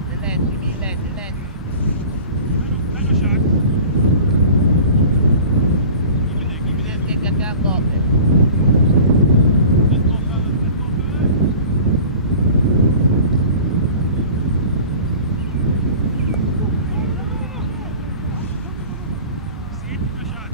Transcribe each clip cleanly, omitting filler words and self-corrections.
length, give me length. Bello shot. Give me the kick, I can't go up there. Let's go, fellas. Let's go, fellas. See? Bello shot.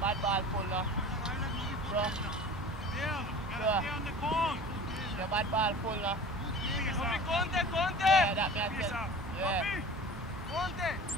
bad ball full now. Sure. Gotta stay on the ball. The bad ball full now. Conte! Yeah, that makes sense. Yeah. Conte!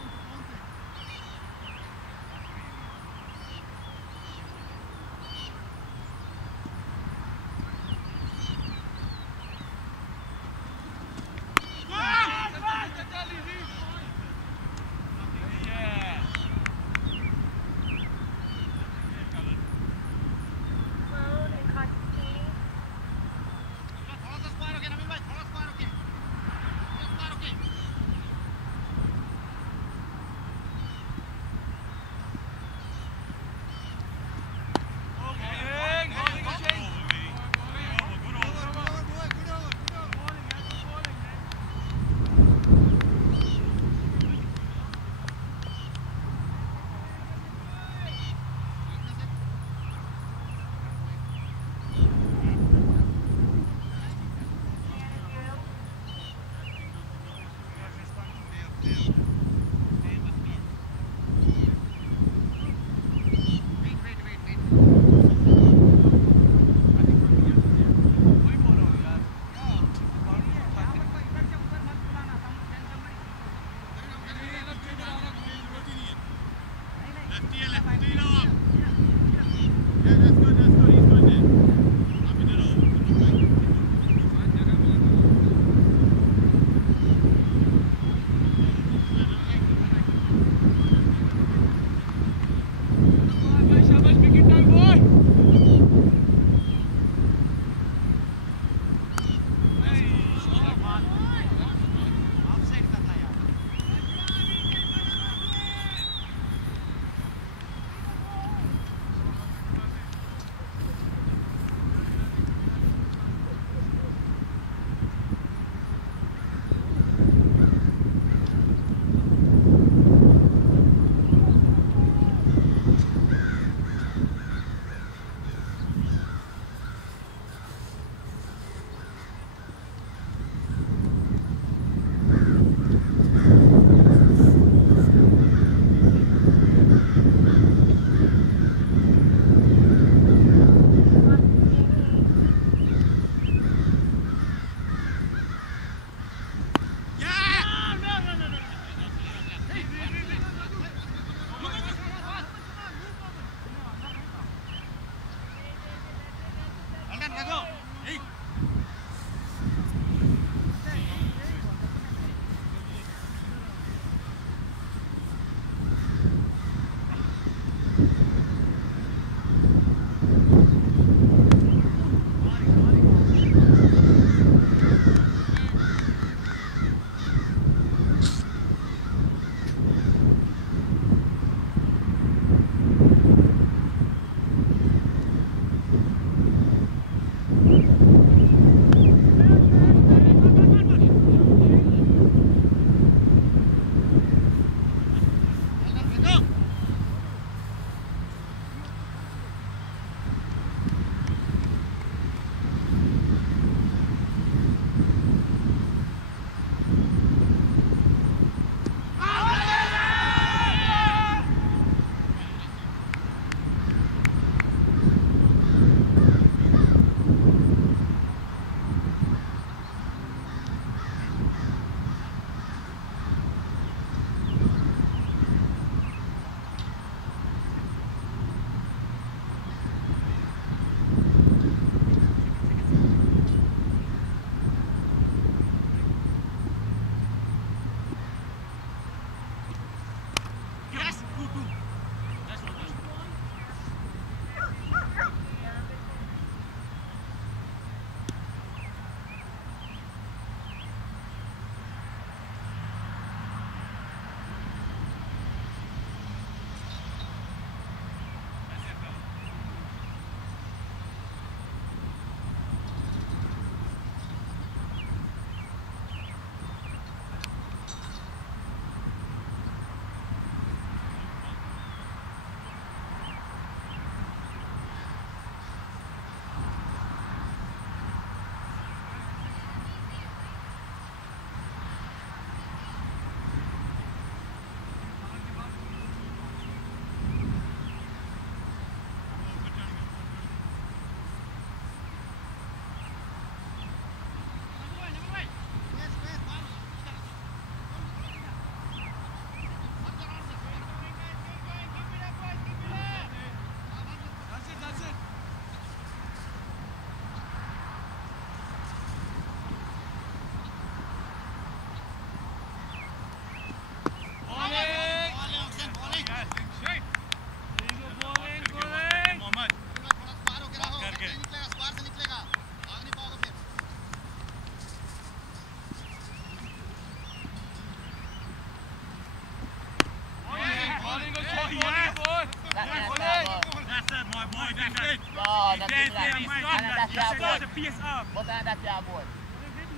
No, not Yes, that. yeah, man. And that's your Start board. the pace up. But that's your board.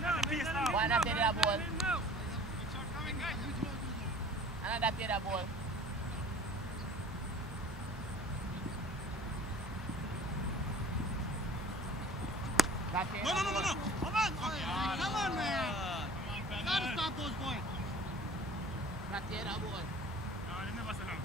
Start the pace up. Why not take that ball? And that's that ball. No. Come on. Come on, man. Gotta stop those boys. Not take that ball. No, they never sit down.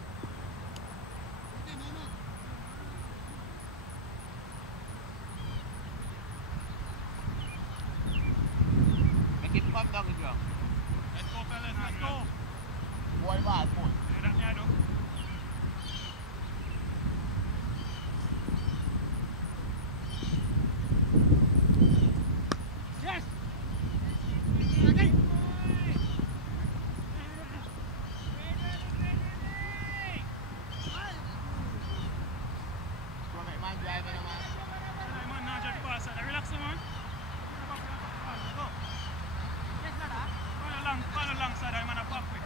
Make him come down the ground. Let's go, fellas. Let's go. Ball ball, pull. Yeah, that's me, I do. Yes. Go make man drive in, man. Hey, man, now just pass it. Relax, man. Go. Follow alongside, I'm on a back way.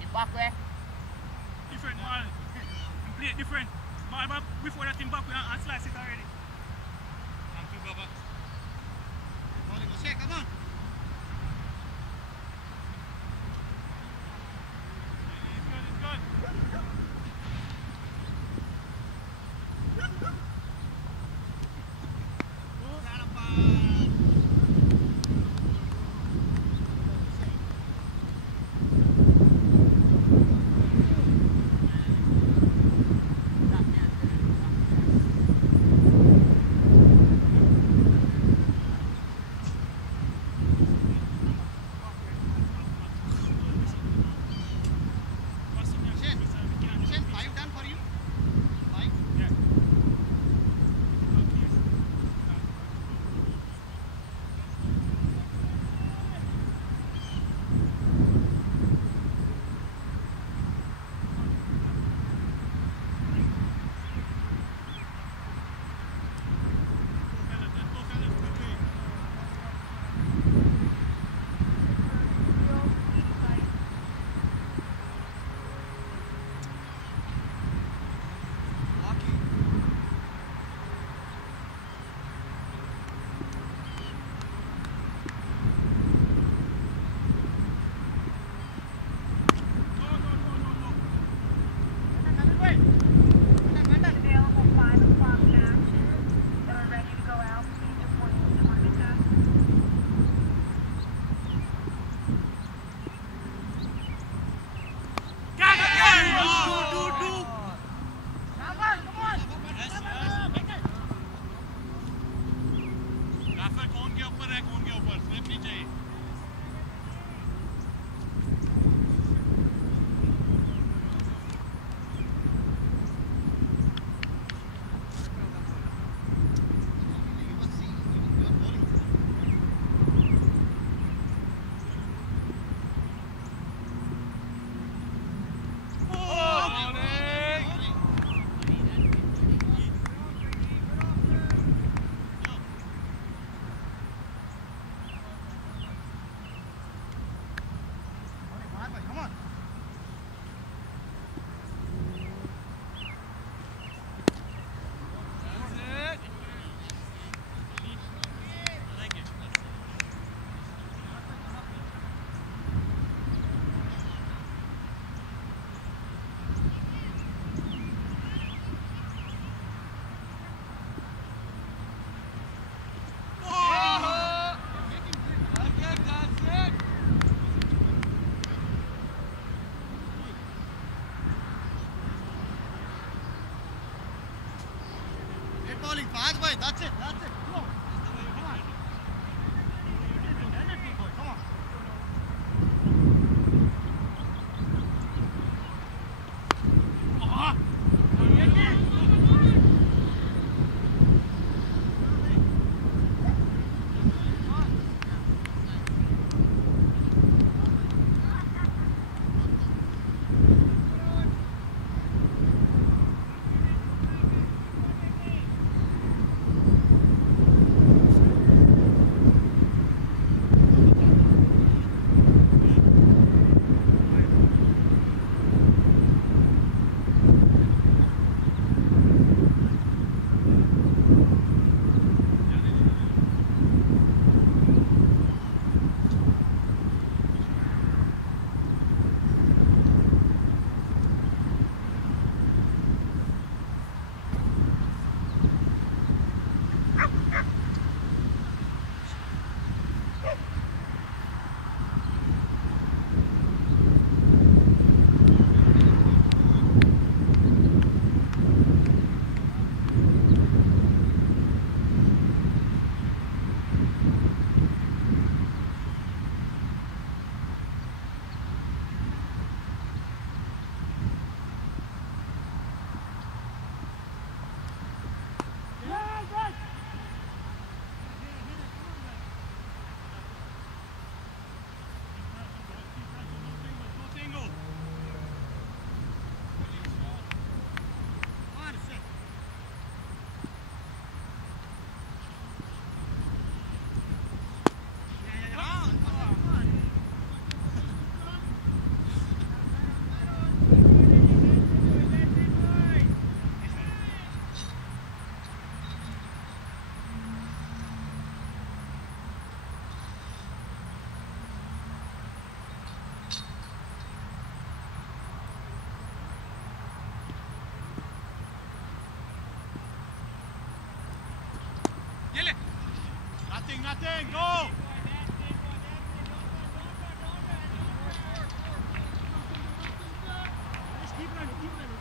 Keep back way. Different ball. Play it different. Ball before that thing back way and slice it already. And two Baba. Come on. It's good. Shen, 5 done for you. 5. Yeah. Available 5 o'clock match that are ready to go out. Please report to the tournament desk. Rafale कौन के ऊपर है कौन के ऊपर slip नहीं चाहिए Come on. Great bowling, fast boy. That's it. Come on. Come on. Nothing, go! Just keep running, keep running.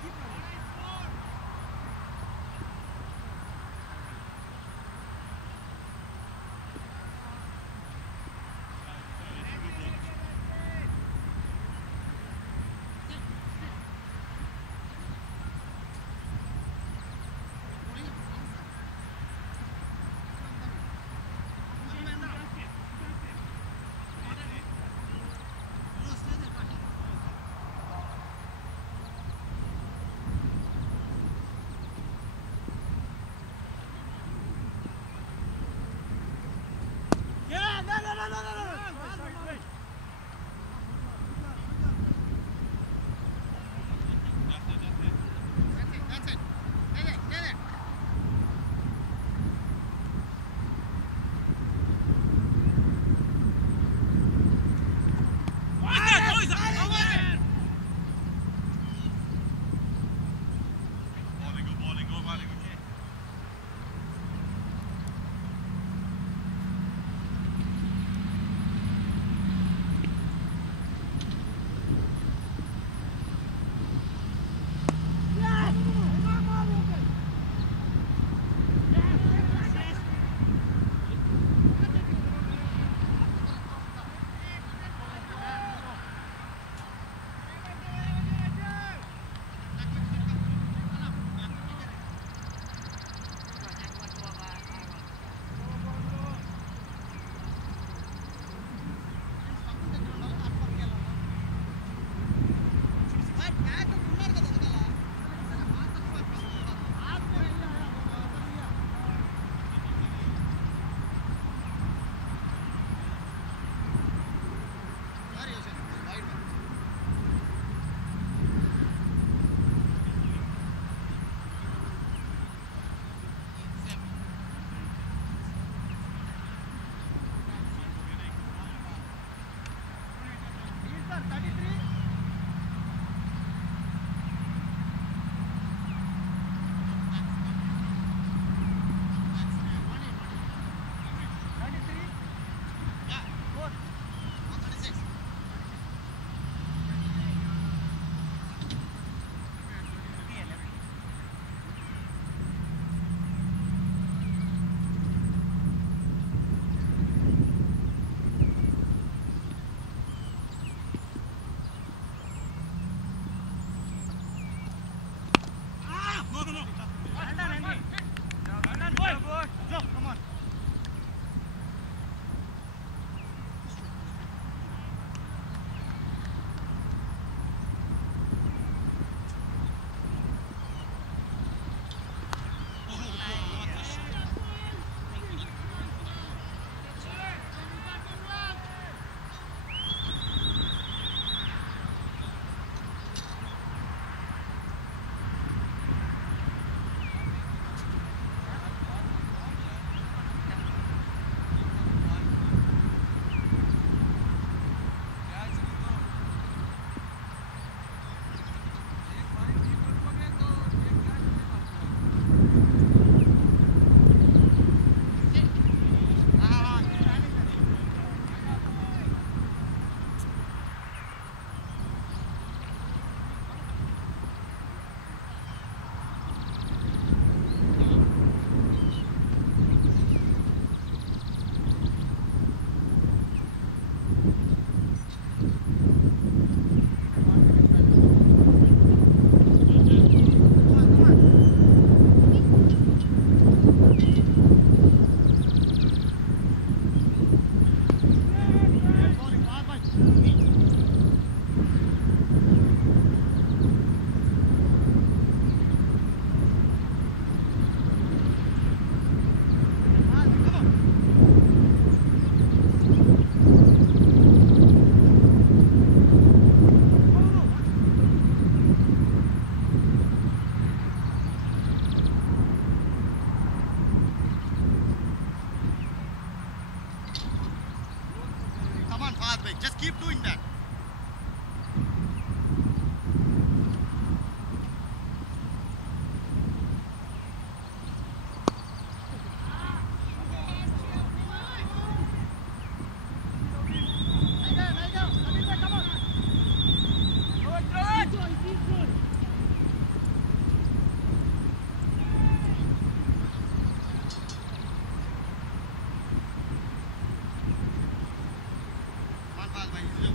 Just keep doing that.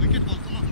Cricket ball, come on.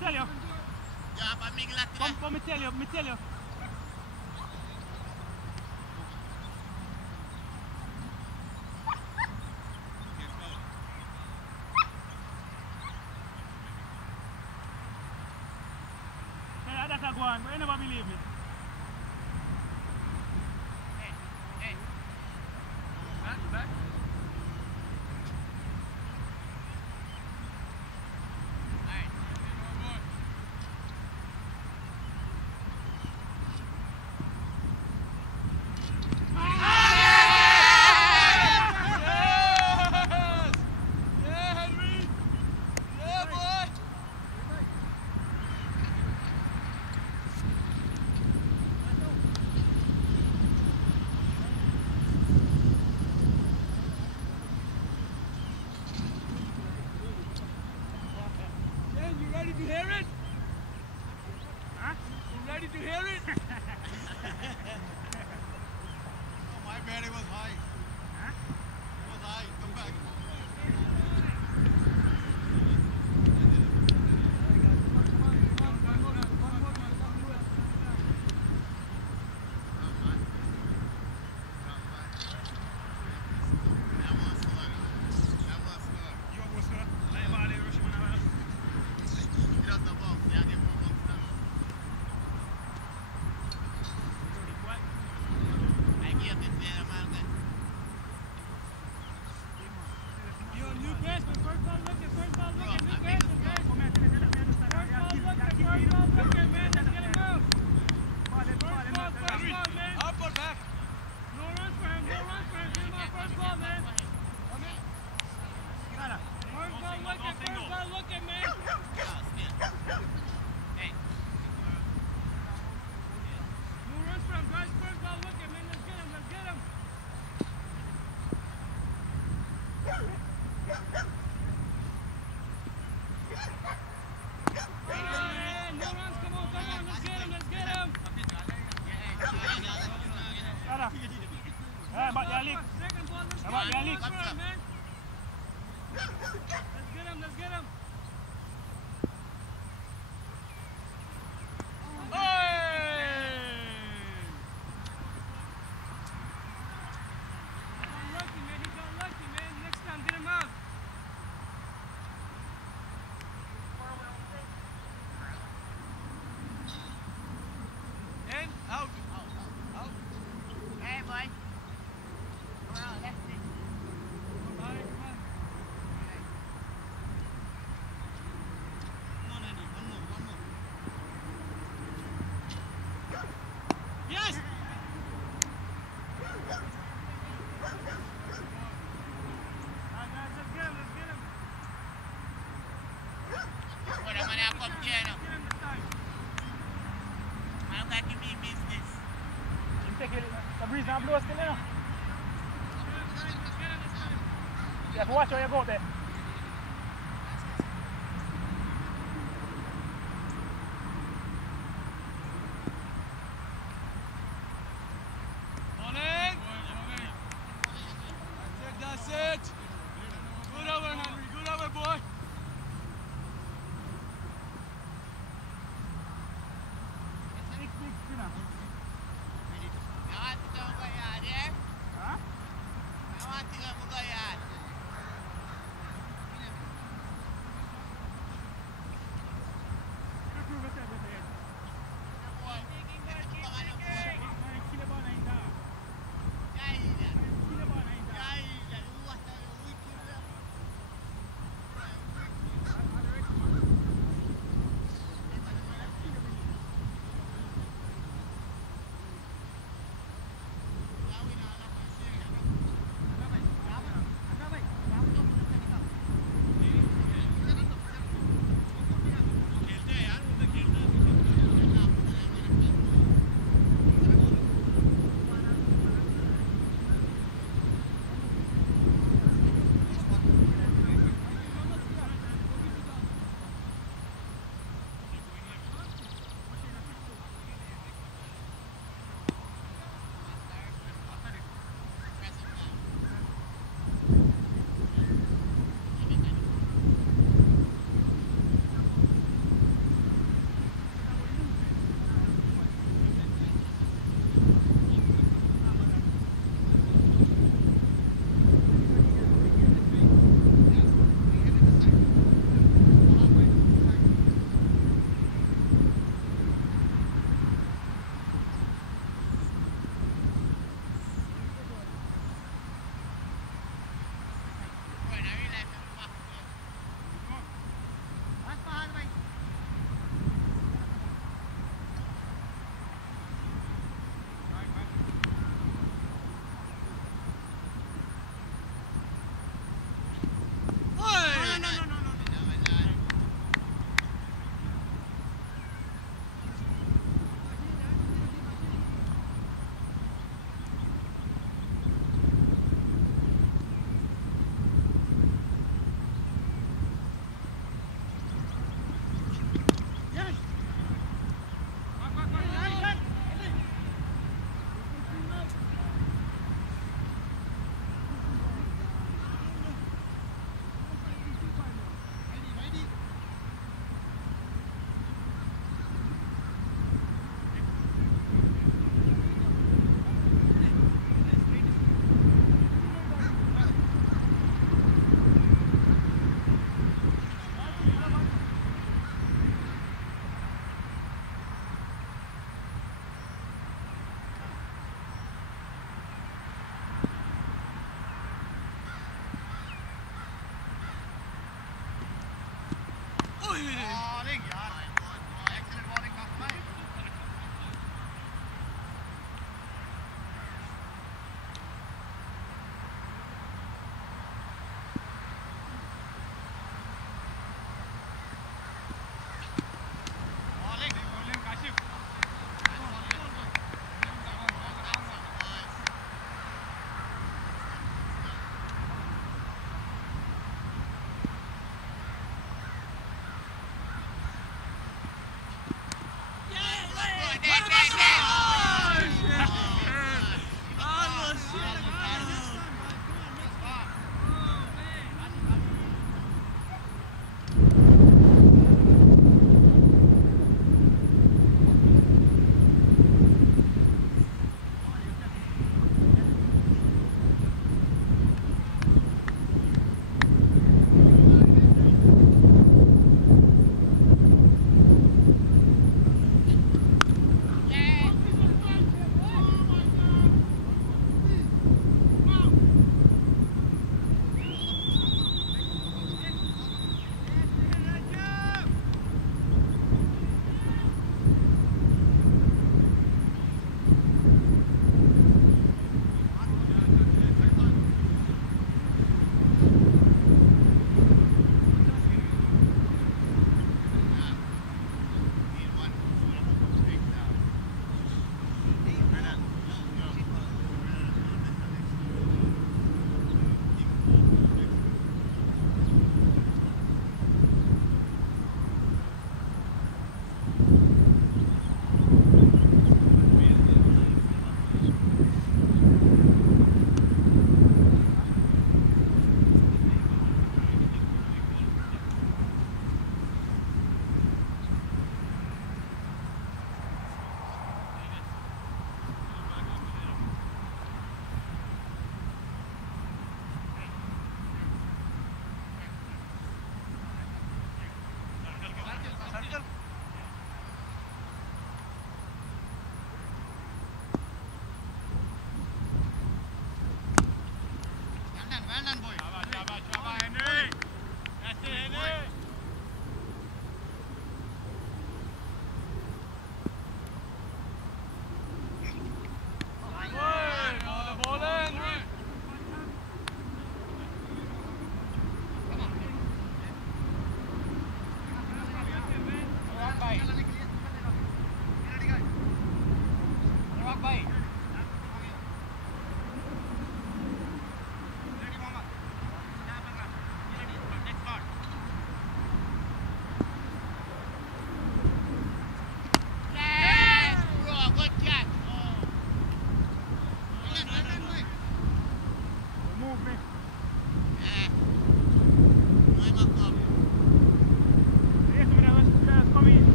Tell you. Yeah, but me glad today. Come, me tell you, me tell you. Yeah, that's a go on, but you never believe me. Hey. Back. Ready to hear it? Huh? You ready to hear it? Oh, my bad, it was high. Huh? It was high. Come back. Let's get him. there now. I'm going to give me business. You take it, the breeze and blow still, you know. You have to watch how you go out there. That's it. Good over, Henry. Good over, boy. Big spinner. I want to go yard, yeah? Huh? I want to go yard. Yeah.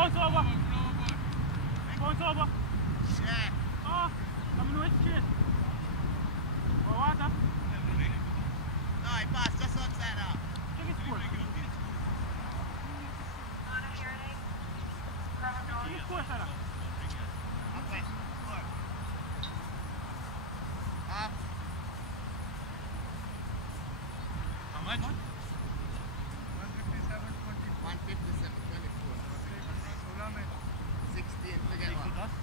Bounce over. Bounce over. Yeah. Oh, I'm going to straight. Oh, water. No, he passed just outside now. Check his score. Monitoring. Level Check his score, Sarah. Okay. Score. Up. How much? 157.24. 16 forget what? 120.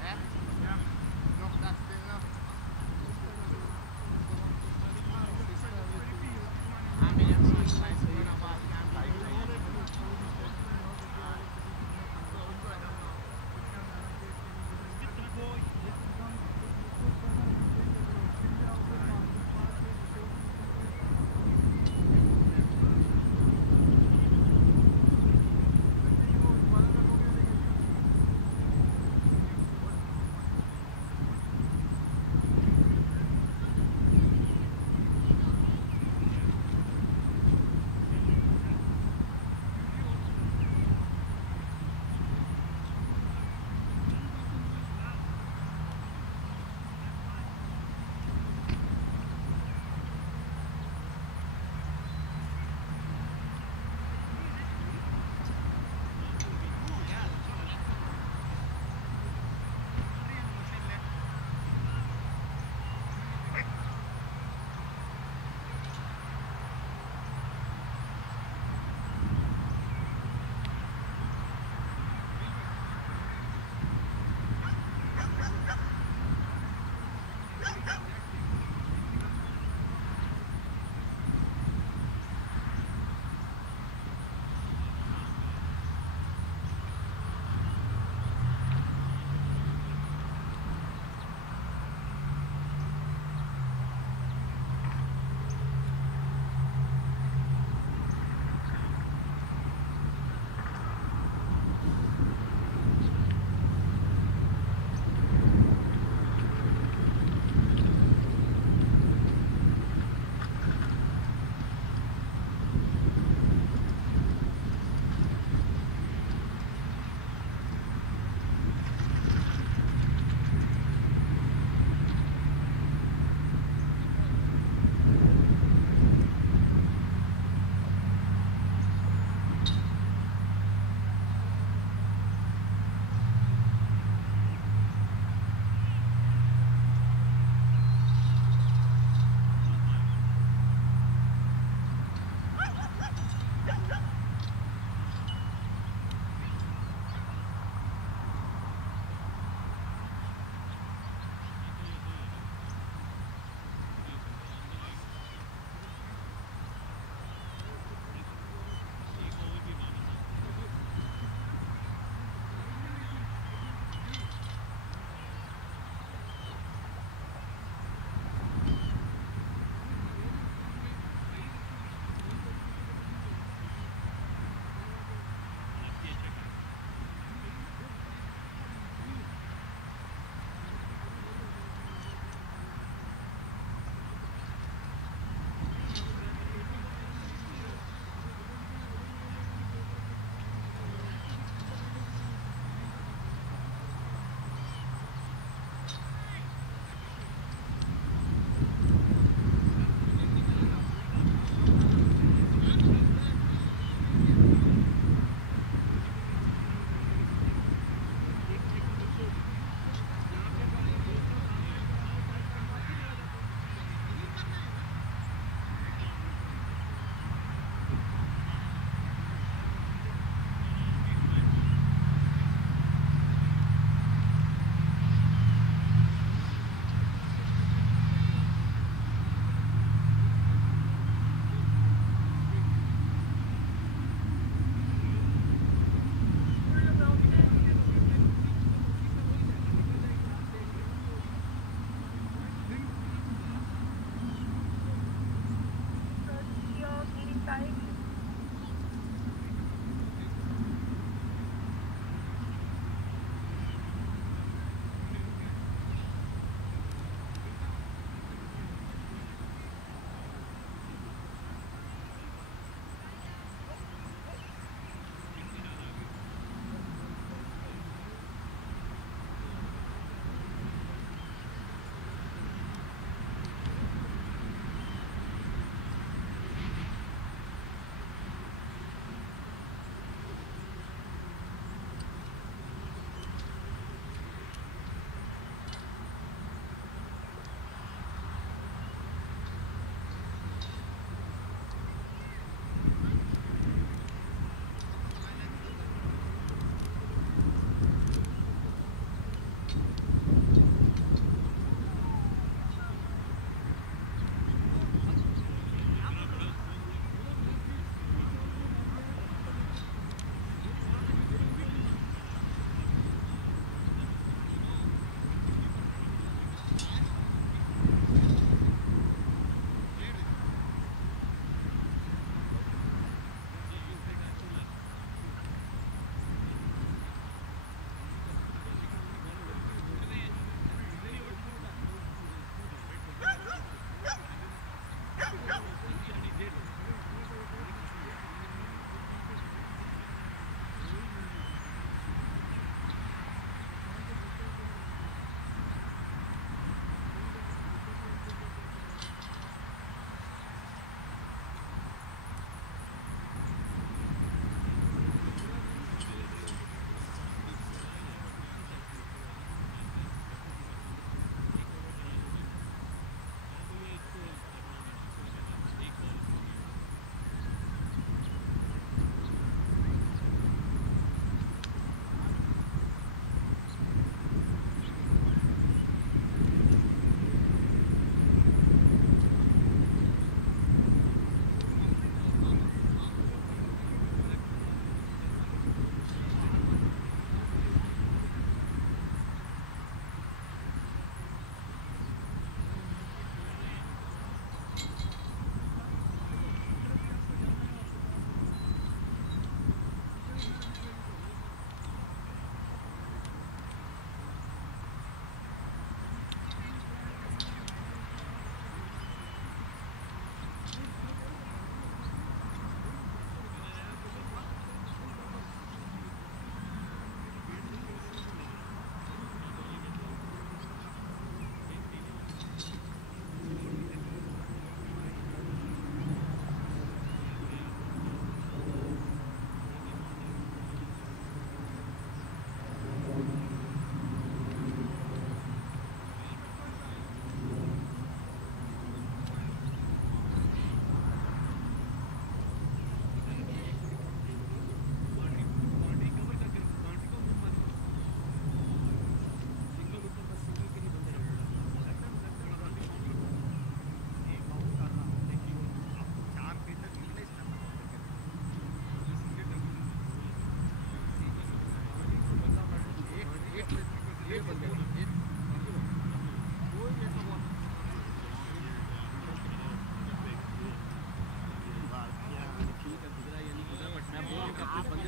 Yeah? No, that's still enough. How many of these guys are going to pass can play?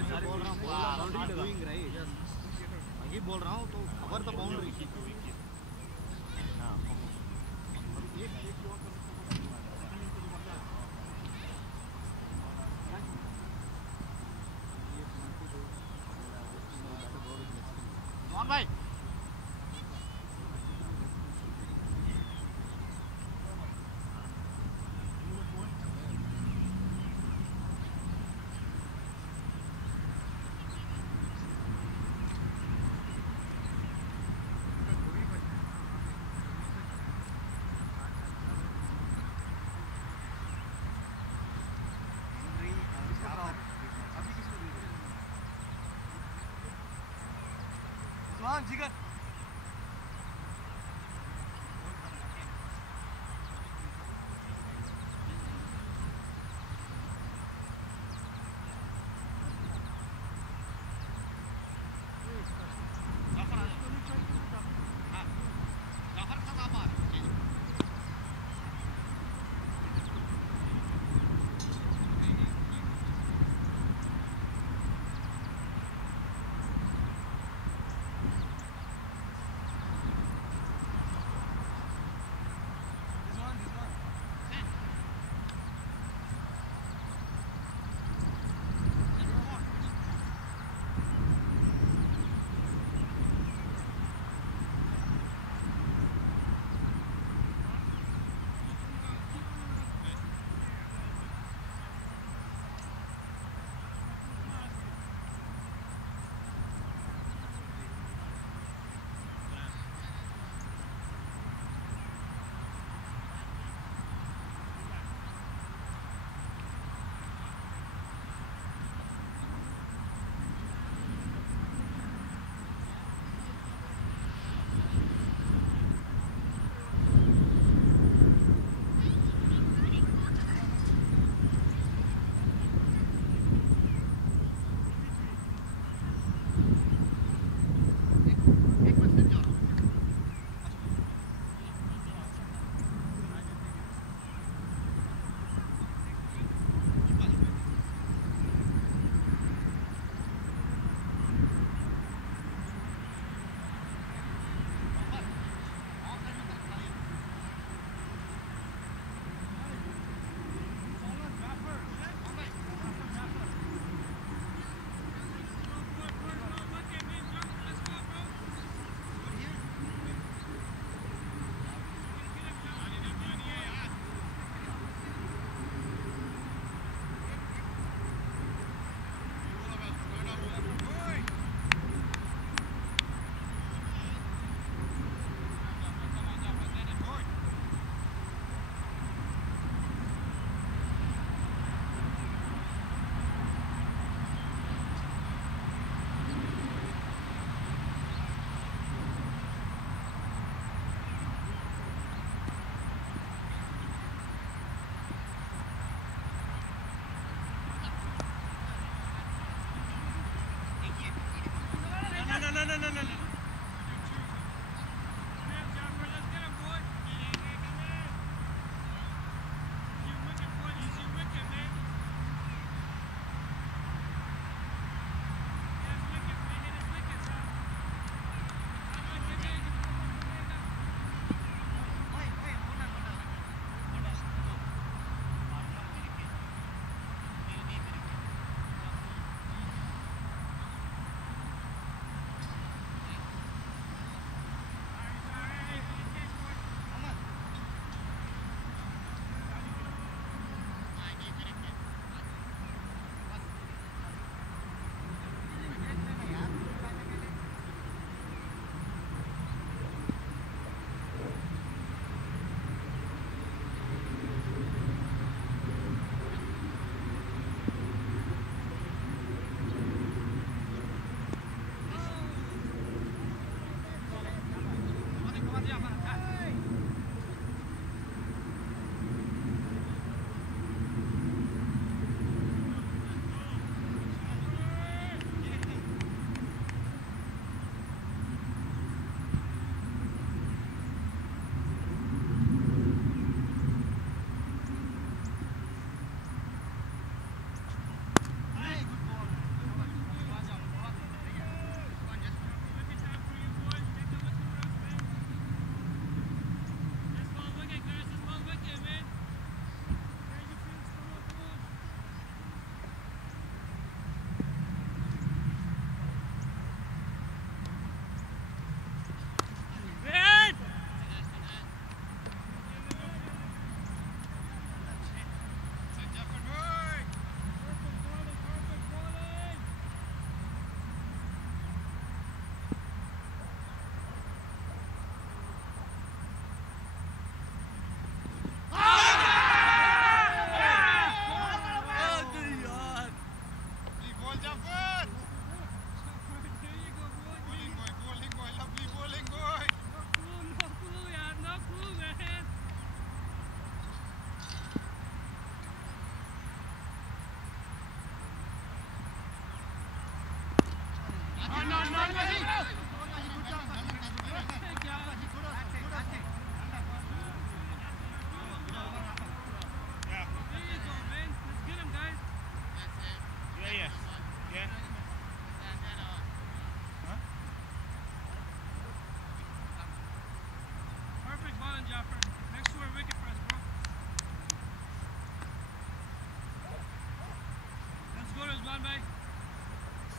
बोल रहा हूँ boundary doing right वही बोल रहा हूँ तो cover the boundary कौन भाई जिगर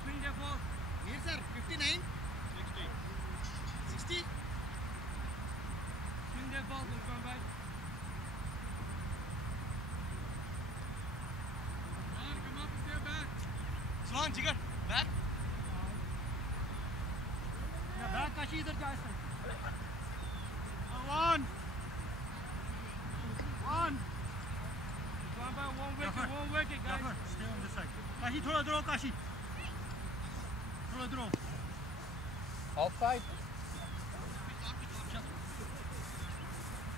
Swing the ball. Here, sir. 59. 60. Swing the ball, Rizwan bhai. Come up and stay back. Swan, Jigar. Back. Yeah, back. Kashi, idhar ja. One. Rizwan bhai, one wicket, guys. Stay on this side. Kashi, thoda draw, Kashi. Thoda draw. Offside?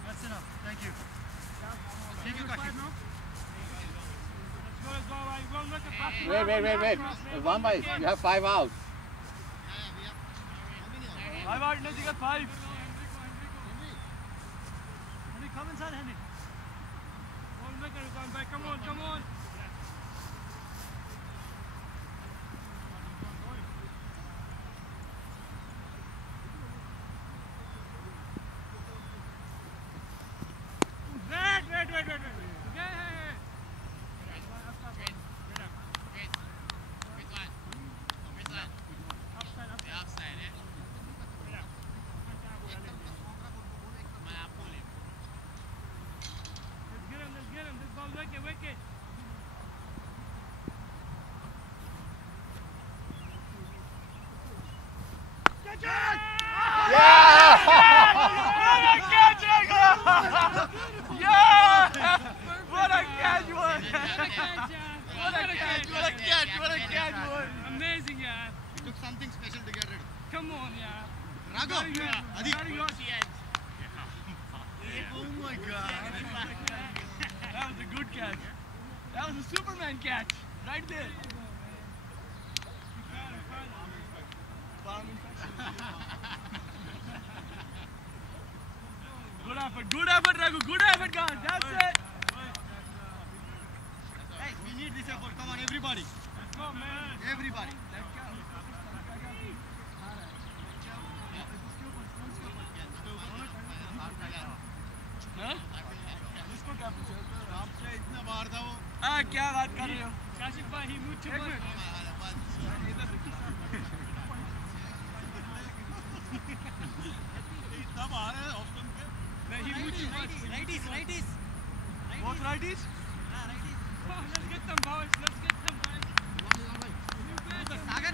That's enough. Thank you. Take your Kashi. Let's go, Rizwan bhai. One wicket. Wait. Rizwan bhai, you have 5 outs. 5 out, no, Jigar, 5. Henry, come inside, Henry. One wicket, Rizwan bhai. Come on. Wait. Okay. Let's get him. This ball wicket. What a catch! Amazing, yeah. We took something special to get rid of. Come on, yeah. Raghav. Adi. Oh my God. That was a good catch. That was a Superman catch. Right there. Good effort, Raghu. Good effort, guys. That's it. Hey, we need this effort. Come on, everybody. Let's go, man. Everybody. Huh? आपसे इतना बाहर था वो हाँ क्या बात कर रहे हो काशिफ भाई ही मुझ चुका है इतना बाहर है ऑप्शन पे नहीं ही मुझ चुका righties both righties let's get them boys Sagar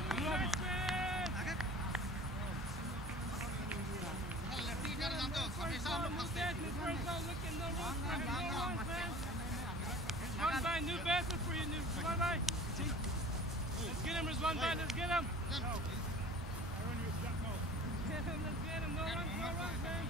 New basket for you, Rizwan bhai. Let's get him, Rizwan bhai. Let's get him. Let's get him. No runs, man.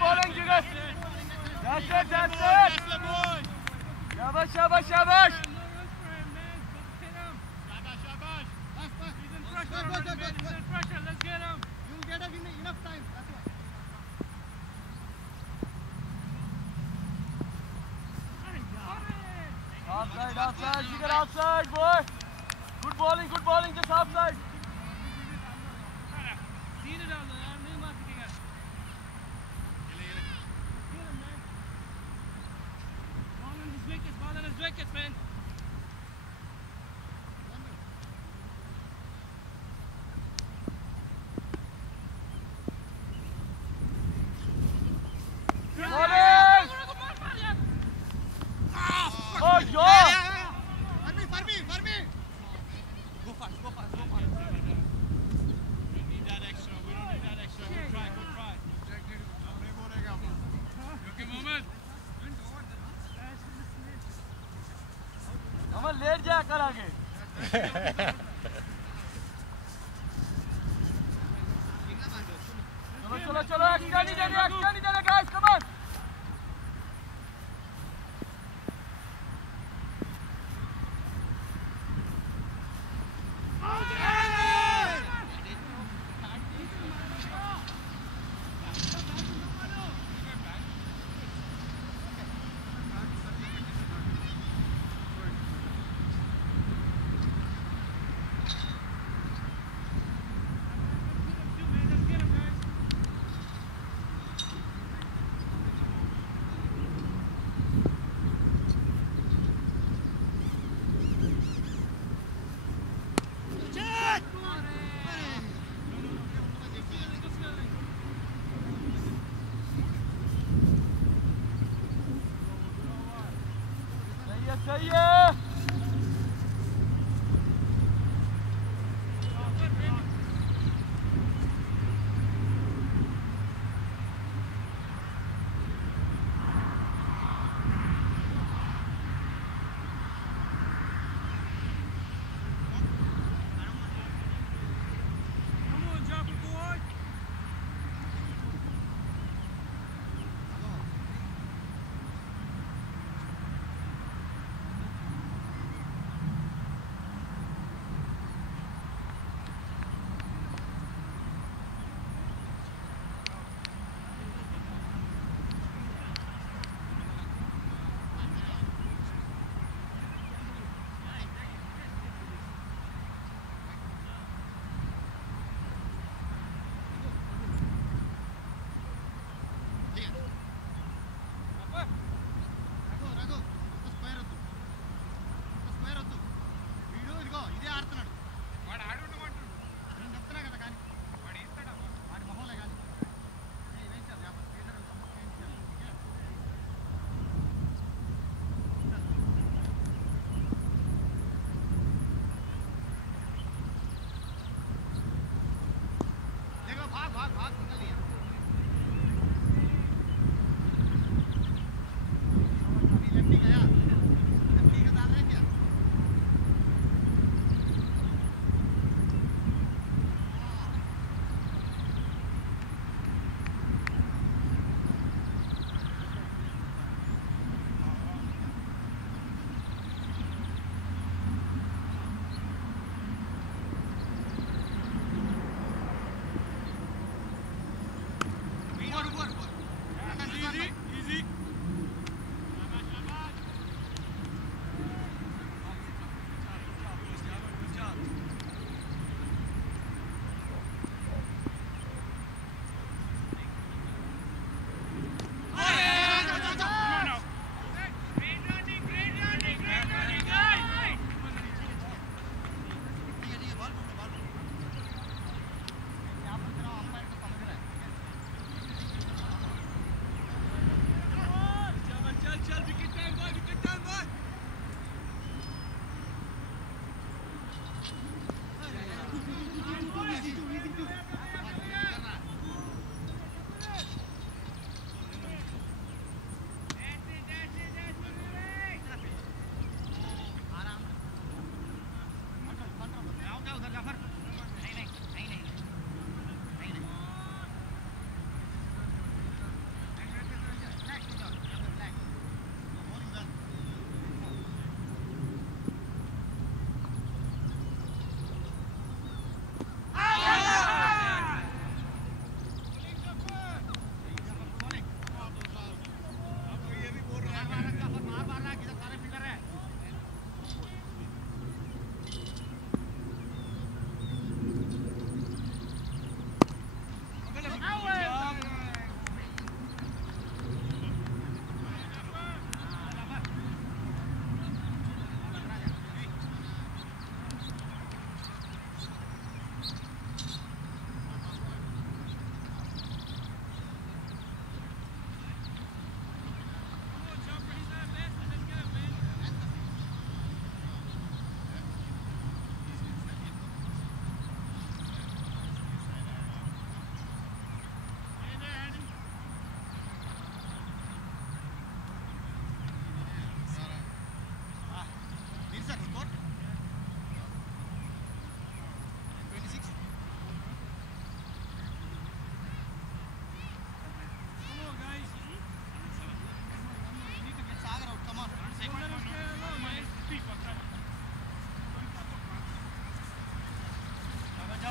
Bowling, Jigar. That's it. Shabash. Shabash. He's in pressure. Let's get him. You'll get him in enough time. That's why. Offside. Jigar outside, boy. Good bowling. Just offside. चल आगे चलो चलो extra नहीं देने guys come on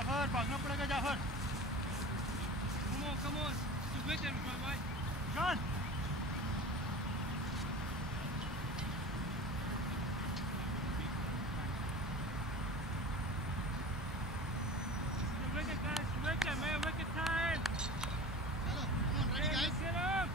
Jafar, भागना पड़ेगा Jafar. Come on. Just wait there, boy. Sean. Wicket, guys. Wicket, man. Wicket time. Chalo, come on, ready guys. Get up.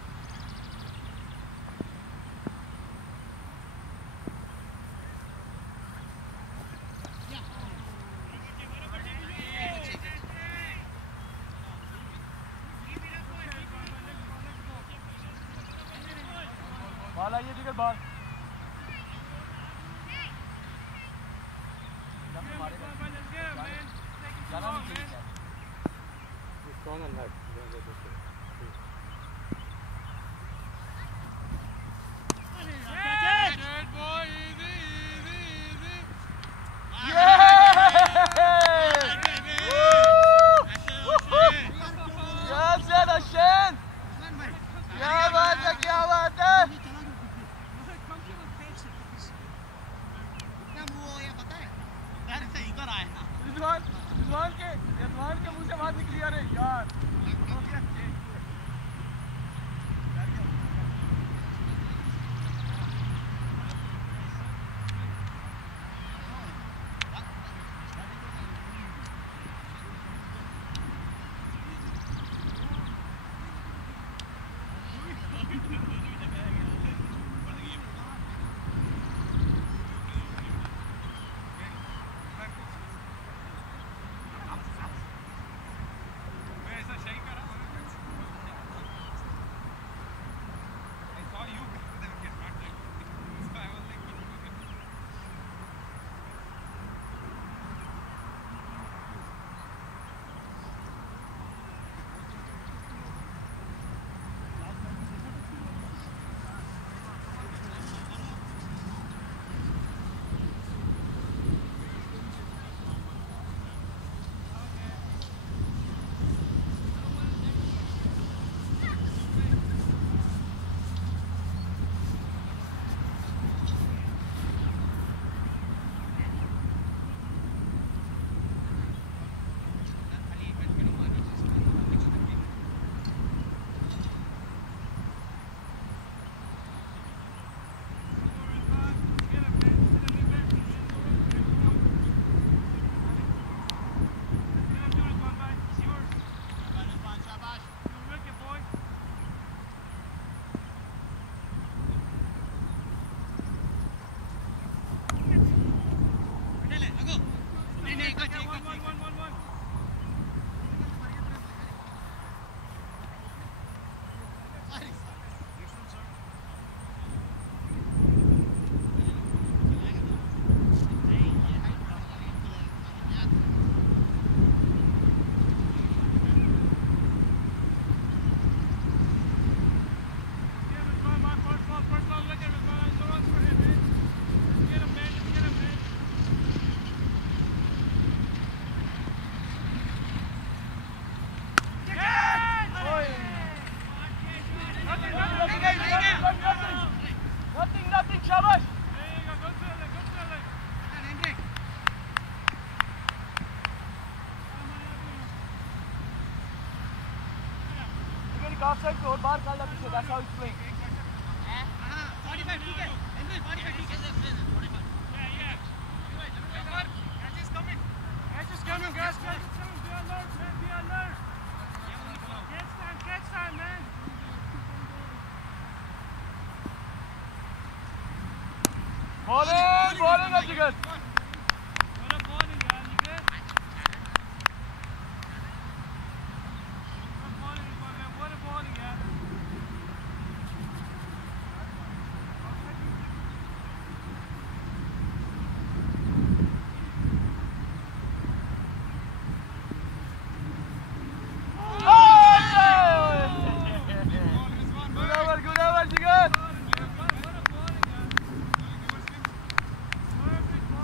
Ball आइए जिगर ball. जाना नहीं चाहिए. Strong on that. Good boy, easy. Ashen. क्या बात है क्या बात है कितना मुंह हो गया पता है? घर से इधर आया ना। रिजवान के मुंह से बात निकली अरे यार Nothing, Shabash. Offside to bar call the picture. That's how it's playing. 45 ठीक है. Henry 45 ठीक है. 45. Yeah. Catch is coming. Catch is coming, guys. Catch is coming. Be alert, man. Be alert. Catch time, man. Bowling, Jigar. What a bowling, man. You good? What a bowling, man. Good over, Jigar. What a bowling, man. Perfect ball.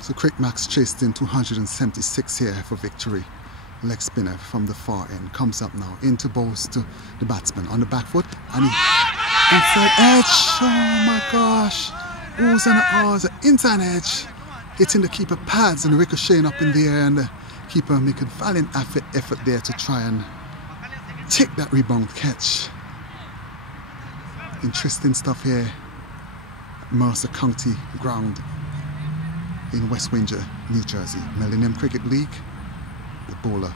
So Craig Max chased in 276 here for victory. Leg spinner from the far end comes up now into balls to the batsman on the back foot, and he inside edge. Oh my gosh! Oohs and ahs, inside edge, hitting the keeper pads and ricocheting up in the air, and the keeper making valiant effort there to try and take that rebound catch. Interesting stuff here at Mercer County ground in West Windsor, New Jersey. Millennium Cricket League. The bowler,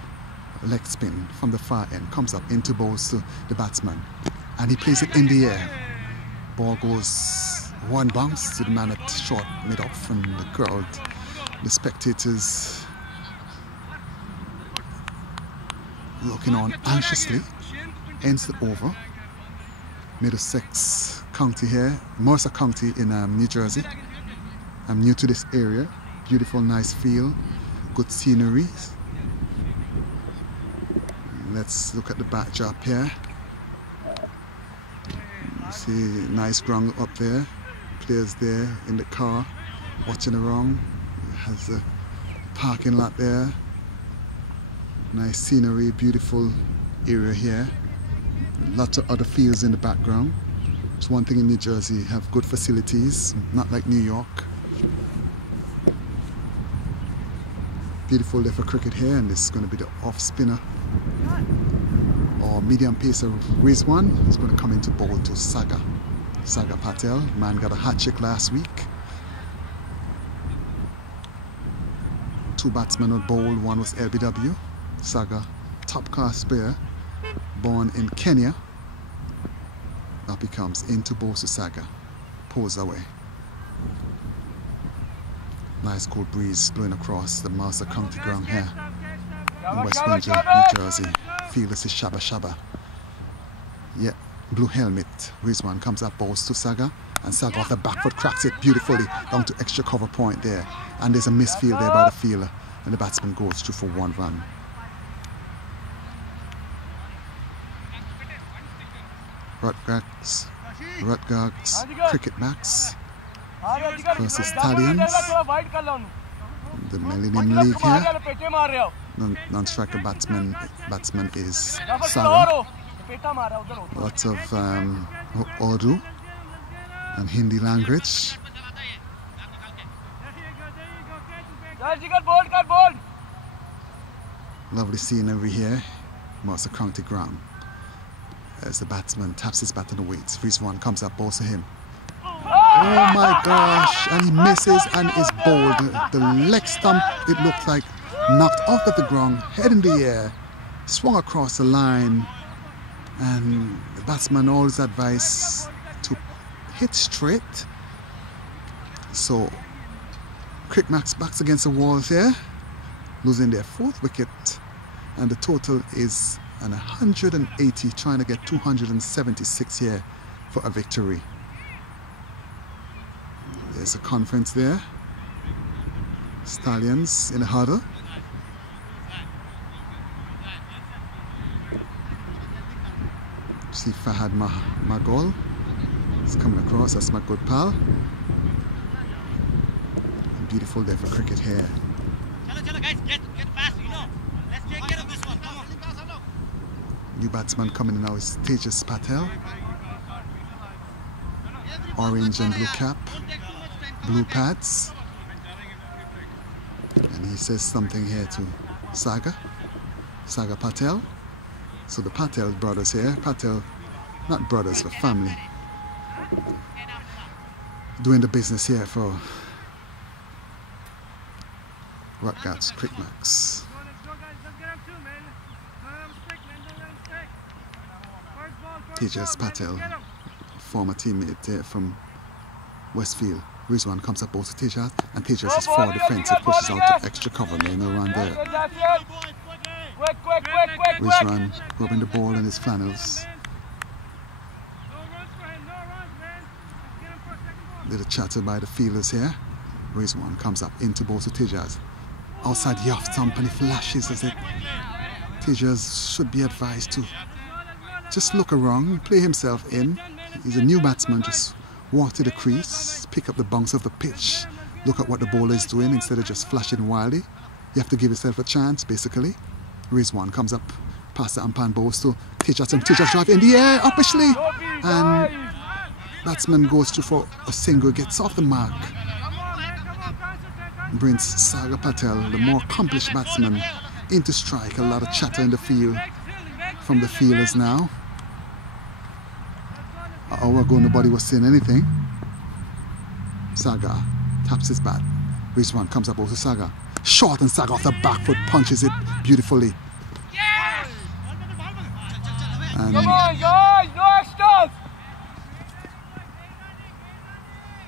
leg spin from the far end, comes up into balls to the batsman, and he plays it in the air. Ball goes one bounce to the man at short mid-off, and the crowd, the spectators looking on anxiously. Ends the over. Middlesex County here, Mercer County in New Jersey. I'm new to this area. Beautiful, nice feel, good scenery. Let's look at the backdrop here. You see nice ground up there. Players there in the car watching around. It has a parking lot there. Nice scenery, beautiful area here. Lots of other fields in the background. It's one thing in New Jersey, have good facilities, not like New York. Beautiful day for cricket here, and this is going to be the off spinner or medium pacer Rizwan. He's going to come into bowl to Saga Patel. Man got a hat trick last week. Two batsmen would bowl, one was LBW. Saga, top class player, born in Kenya. Up he comes into bowl to Saga. Pulls away. Nice cool breeze blowing across the Mercer County ground here in West Windsor, New Jersey. Field is Shabba Shabba. Yeah, blue helmet. Rizwan comes up, balls to Saga, and Saga off the back foot cracks it beautifully down to extra cover point there. And there's a misfield there by the fielder, and the batsman goes through for one run. Rutgers Cricket Max versus Stallions. The Millennium League here. Non-striker batsman is Saga. Lots of Urdu and Hindi language. Lovely scenery here, Mercer County ground. As the batsman taps his bat on the weights, Rizwan comes up, balls to him. Oh my gosh, and he misses and is bowled. The leg stump, it looked like, knocked off of the ground, head in the air, swung across the line, and the batsman always advised to hit straight. So Craig Max backs against the wall here, losing their fourth wicket, and the total is an 180, trying to get 276 here for a victory. There's a conference there. Stallions in a huddle. See Fahad Magol is coming across. That's my good pal. Beautiful day for cricket here. Chalo, guys, get fast, you know. Let's take care of this one. Come on. New batsman coming in now is Tejas Patel. Orange and blue cap, blue pads. And he says something here to Saga Patel. So the Patel brothers here, Patel, not brothers, but family. doing the business here for Rutgers Quick Max. Tejas Patel, former teammate there from Westfield. Rizwan comes up both to Tejas, and Tejas is far defensive, pushes out to extra cover, no run there. Rizwan rubbing the ball in his flannels. Little chatter by the fielders here. Rizwan comes up into both to Tejas. Outside the off stump, and he flashes as it. Tejas should be advised to just look around, play himself in. He's a new batsman, just walk to the crease, pick up the bounce of the pitch, look at what the bowler is doing instead of just flashing wildly. You have to give yourself a chance, basically. Rizwan comes up past the umpan balls to Tejas, and Tejas drive in the air, upishly, and batsman goes through for a single, gets off the mark. Brings Saga Patel, the more accomplished batsman, into strike. A lot of chatter in the field from the fielders now. An hour ago nobody was saying anything. Saga taps his bat. Rizwan comes up over to Saga. Short, and Saga off the back foot punches it beautifully. And come on, guys, no extras!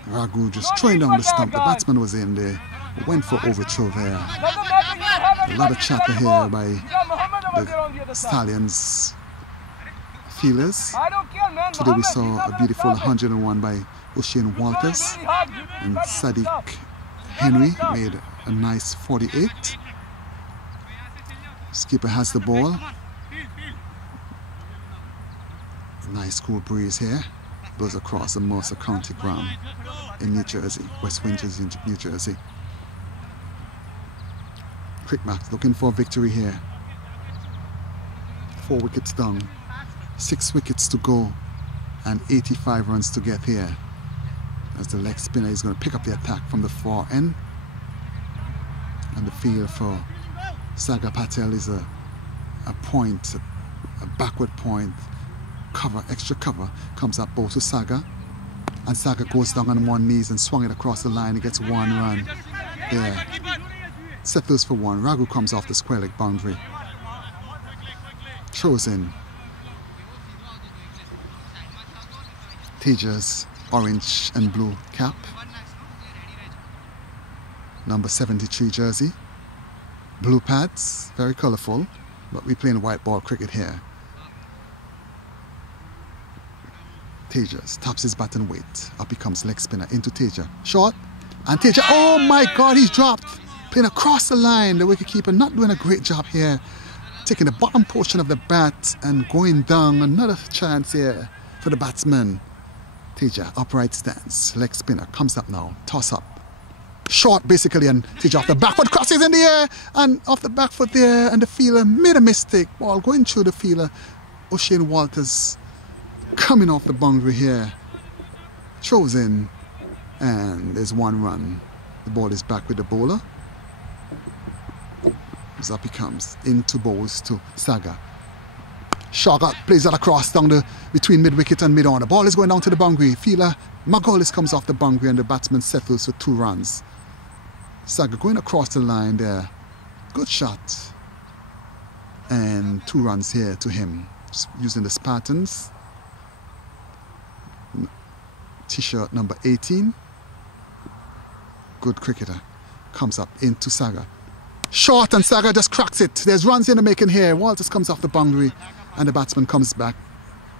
Raghu just throwing down the stump. The batsman was in there. Went for overthrow there. A lot of chatter here by the Stallions fielders. Today we saw a beautiful 101 by O'Shane Walters, and Sadiq Henry made a nice 48. Skipper has the ball. Nice cool breeze here. Blows across the Mercer County ground in New Jersey, West Windsor, New Jersey. Quick Max looking for a victory here. 4 wickets down, 6 wickets to go, and 85 runs to get here. As the leg spinner is going to pick up the attack from the far end. And the field for Saga Patel is a point, a backward point. Cover, extra cover, comes up both to Saga. And Saga goes down on one knee and swung it across the line. He gets 1 run there. Settles for 1. Raghu comes off the square leg boundary. Throws in. Tejas orange and blue cap. Number 73 jersey. Blue pads, very colourful, but we're playing white ball cricket here. Tejas taps his bat and wait. Up he comes, leg spinner into Teja. Short, and Teja, oh my God, he's dropped. Playing across the line. The wicketkeeper not doing a great job here. Taking the bottom portion of the bat and going down. Another chance here for the batsman. Teja, upright stance, leg spinner, comes up now, toss up. Short basically, and Teja off the back foot, crosses in the air, and off the back foot there, and the fielder made a mistake. Ball going through the fielder. O'Shane Walters coming off the boundary here. Throws in, and there's 1 run. The ball is back with the bowler. As up he comes, into bowls to Saga. Shagat plays that across down between mid-wicket and mid-on. The ball is going down to the boundary. Fielder Magolis comes off the boundary and the batsman settles for 2 runs. Saga going across the line there. Good shot. And 2 runs here to him. Just using the Spartans. T-shirt number 18. Good cricketer. Comes up into Saga. Short, and Saga just cracks it. There's runs in the making here. Walters comes off the boundary and the batsman comes back.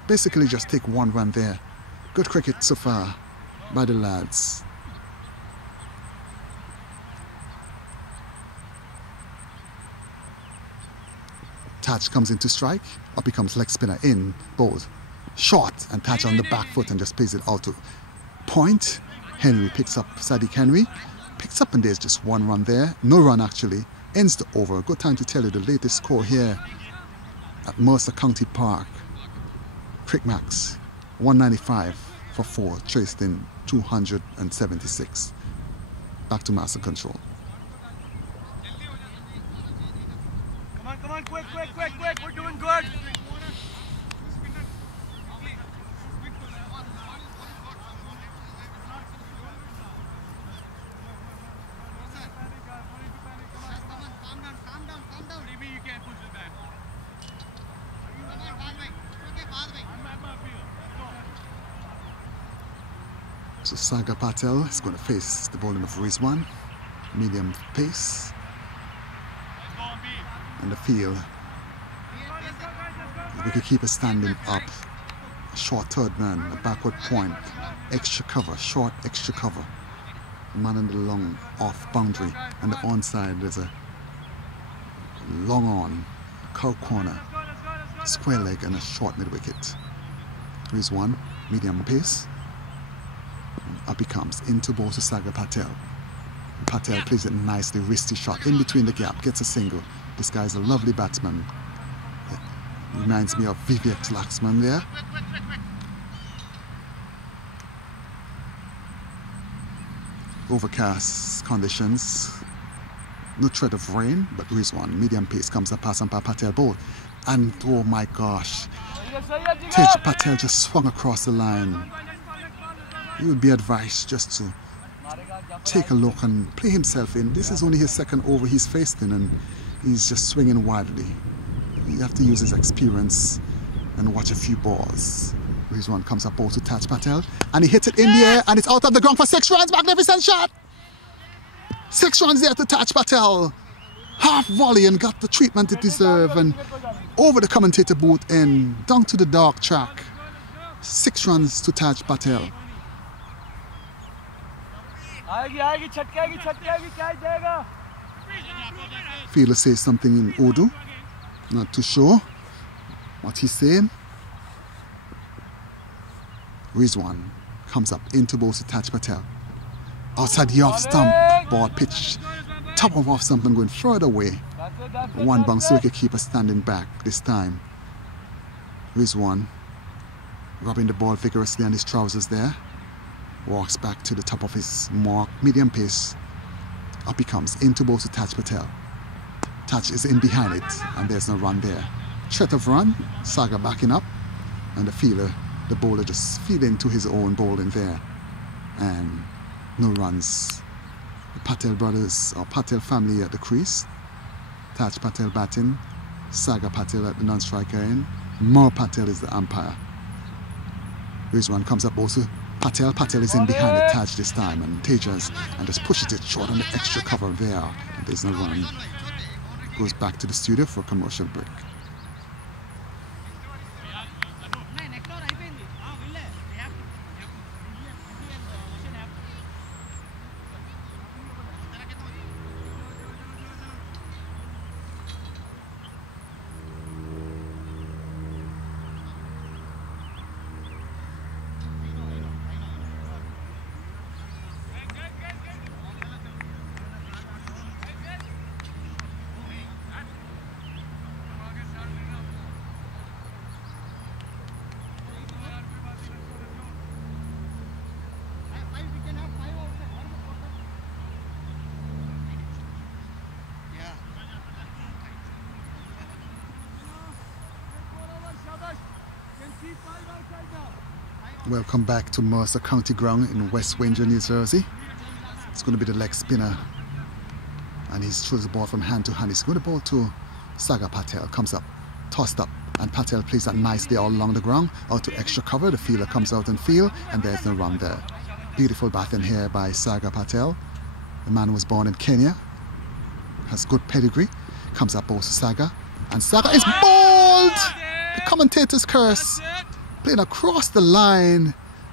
Basically just take 1 run there. Good cricket so far by the lads. Taj comes into strike. Up he comes, leg spinner in, bowled. Short, and Taj on the back foot and just plays it out to point. Henry picks up, Sadiq Henry picks up, and there's just 1 run there. No run actually. Ends the over. Good time to tell you the latest score here at Mercer County Park. Crick Max 195 for 4, chased in 276. Back to master control. Come on, quick, we're doing good. So Sagar Patel is going to face the bowling of Rizwan, medium pace. And the field, the wicketkeeper standing up, short third man, a backward point, extra cover, short extra cover. The man in the long off boundary, and the onside there's a long on, cow corner, square leg and a short mid wicket. Rizwan, medium pace. Up he comes into bowl to Sagar Patel. Patel plays it nicely, wristy shot in between the gap, gets a single. This guy's a lovely batsman. Reminds me of Vivek Laxman there. Overcast conditions. No threat of rain, but Rizwan, medium pace, comes up past by Patel bowl. And oh my gosh, Tej Patel just swung across the line. He would be advised just to take a look and play himself in. This is only his second over he's faced in, and he's just swinging wildly. You have to use his experience and watch a few balls. Rizwan comes up ball to Taj Patel, and he hits it in the air, and it's out of the ground for 6 runs. Magnificent shot! 6 runs there to Taj Patel. Half volley and got the treatment it deserved, and over the commentator booth and down to the dark track. 6 runs to Taj Patel. Fielder says something in Urdu. Not too sure what he's saying. Rizwan comes up into bowl to Taj Patel. Outside the off stump, ball pitch. Top of off stump and going further away. One bounce wicketkeeper standing back this time. Rizwan rubbing the ball vigorously on his trousers there. Walks back to the top of his mark, medium pace. Up he comes into bowl to Taj Patel. Taj is in behind it, and there's no run there. Threat of run, Sagar backing up, and the fielder, the bowler just feeding to his own bowling there. And no runs. The Patel brothers, or Patel family at the crease. Taj Patel batting, Sagar Patel at the non-striker end. More Patel is the umpire. Rizwan comes up also. Patel is in behind the Taj this time, and Tejas and just pushes it short on the extra cover there. And there's no run. Goes back to the studio for a commercial break. Welcome back to Mercer County Ground in West Windsor, New Jersey. It's going to be the leg spinner, and he throws the ball from hand to hand. He's going to ball to Sagar Patel. Comes up, tossed up, and Patel plays that nicely all along the ground, out to extra cover. The fielder comes out and field, and there's no run there. Beautiful batting here by Sagar Patel. The man was born in Kenya, has good pedigree. Comes up ball to Sagar, and Sagar is bowled! The commentator's curse. Playing across the line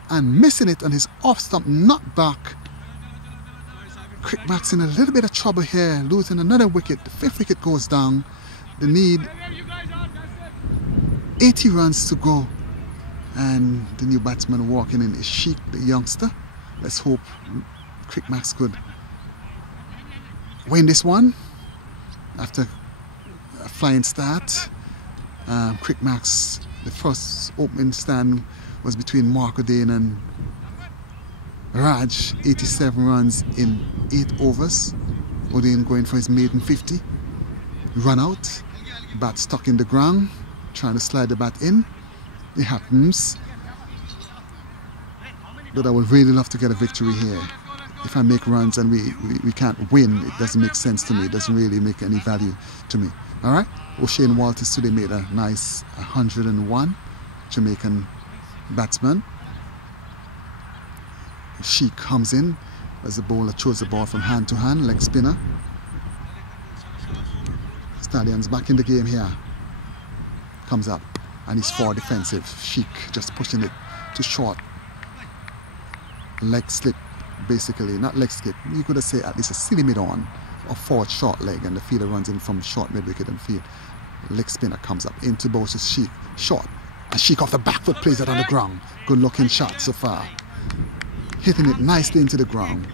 and missing it on his off stump, not back. Crickmack's in a little bit of trouble here, losing another wicket. The 5th wicket goes down. They need 80 runs to go. And the new batsman walking in is Sheik, the youngster. Let's hope Crickmack's could win this one after a flying start. Crickmack's the first opening stand was between Mark O'Dane and Raj, 87 runs in 8 overs. O'Dane going for his maiden 50. Run out, bat stuck in the ground, trying to slide the bat in. It happens. But I would really love to get a victory here. If I make runs and we can't win, it doesn't make sense to me. It doesn't really make any value to me. All right? O'Shane Walters today made a nice 101, Jamaican batsman. Sheik comes in as the bowler throws the ball from hand to hand, leg spinner. Stallions back in the game here. Comes up and he's forward defensive. Sheik just pushing it to short. Leg slip, basically, not leg skip. You could have said at least a silly mid on or forward short leg, and the fielder runs in from short mid wicket and field. Leg spinner comes up into Bose's Sheik. Short. And Sheik off the back foot plays it on the ground. Good looking shot so far. Hitting it nicely into the ground.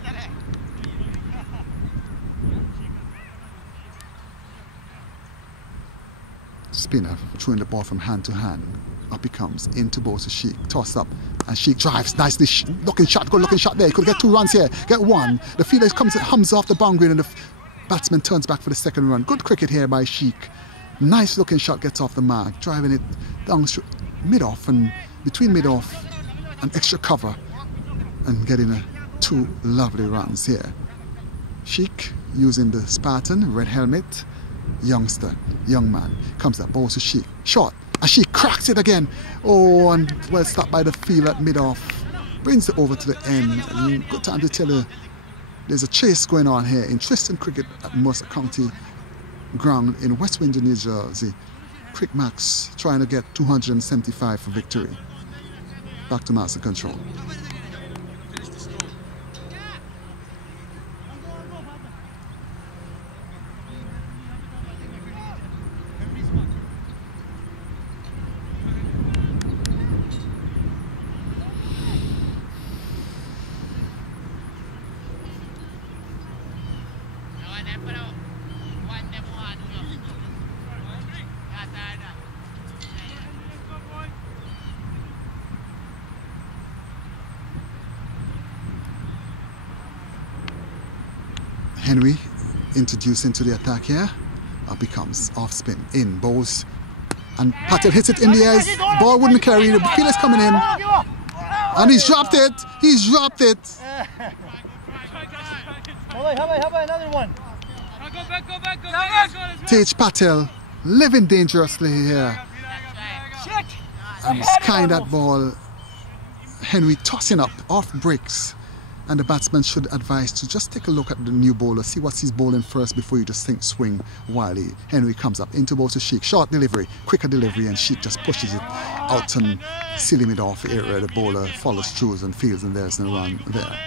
Spinner throwing the ball from hand to hand. Up he comes into Bose's Sheik. Toss up. And Sheik drives nicely. Looking shot. Good looking shot there. He could get 2 runs here. Get 1. The fielder comes, hums off the boundary and the batsman turns back for the second run. Good cricket here by Sheik. Nice looking shot, gets off the mark, driving it down mid-off and between mid-off and extra cover and getting 2 lovely runs here. Sheik using the Spartan, red helmet, youngster, young man, comes up, bowls to Sheik, short, and Sheik cracks it again. Oh, and well stopped by the field at mid-off, brings it over to the end. And good time to tell you there's a chase going on here. Interesting cricket at Mercer County ground in West Windsor, New Jersey. Crick Max trying to get 275 for victory. Back to master control. Henry introduced into the attack here. Up he comes, off spin, in, bowls, and Patel hits it in the air. Ball wouldn't carry, the fielder's coming in, and he's dropped it. He's dropped it. How about another one? Go back. Tej Patel living dangerously here. And skying that ball. Henry tossing up off breaks. And the batsman should advise to just take a look at the new bowler, see what he's bowling first before you just think swing wildly. Henry comes up into ball to Sheik, short delivery, quicker delivery, and Sheik just pushes it out and silly mid-off area. The bowler follows through and fields, and there's no run there.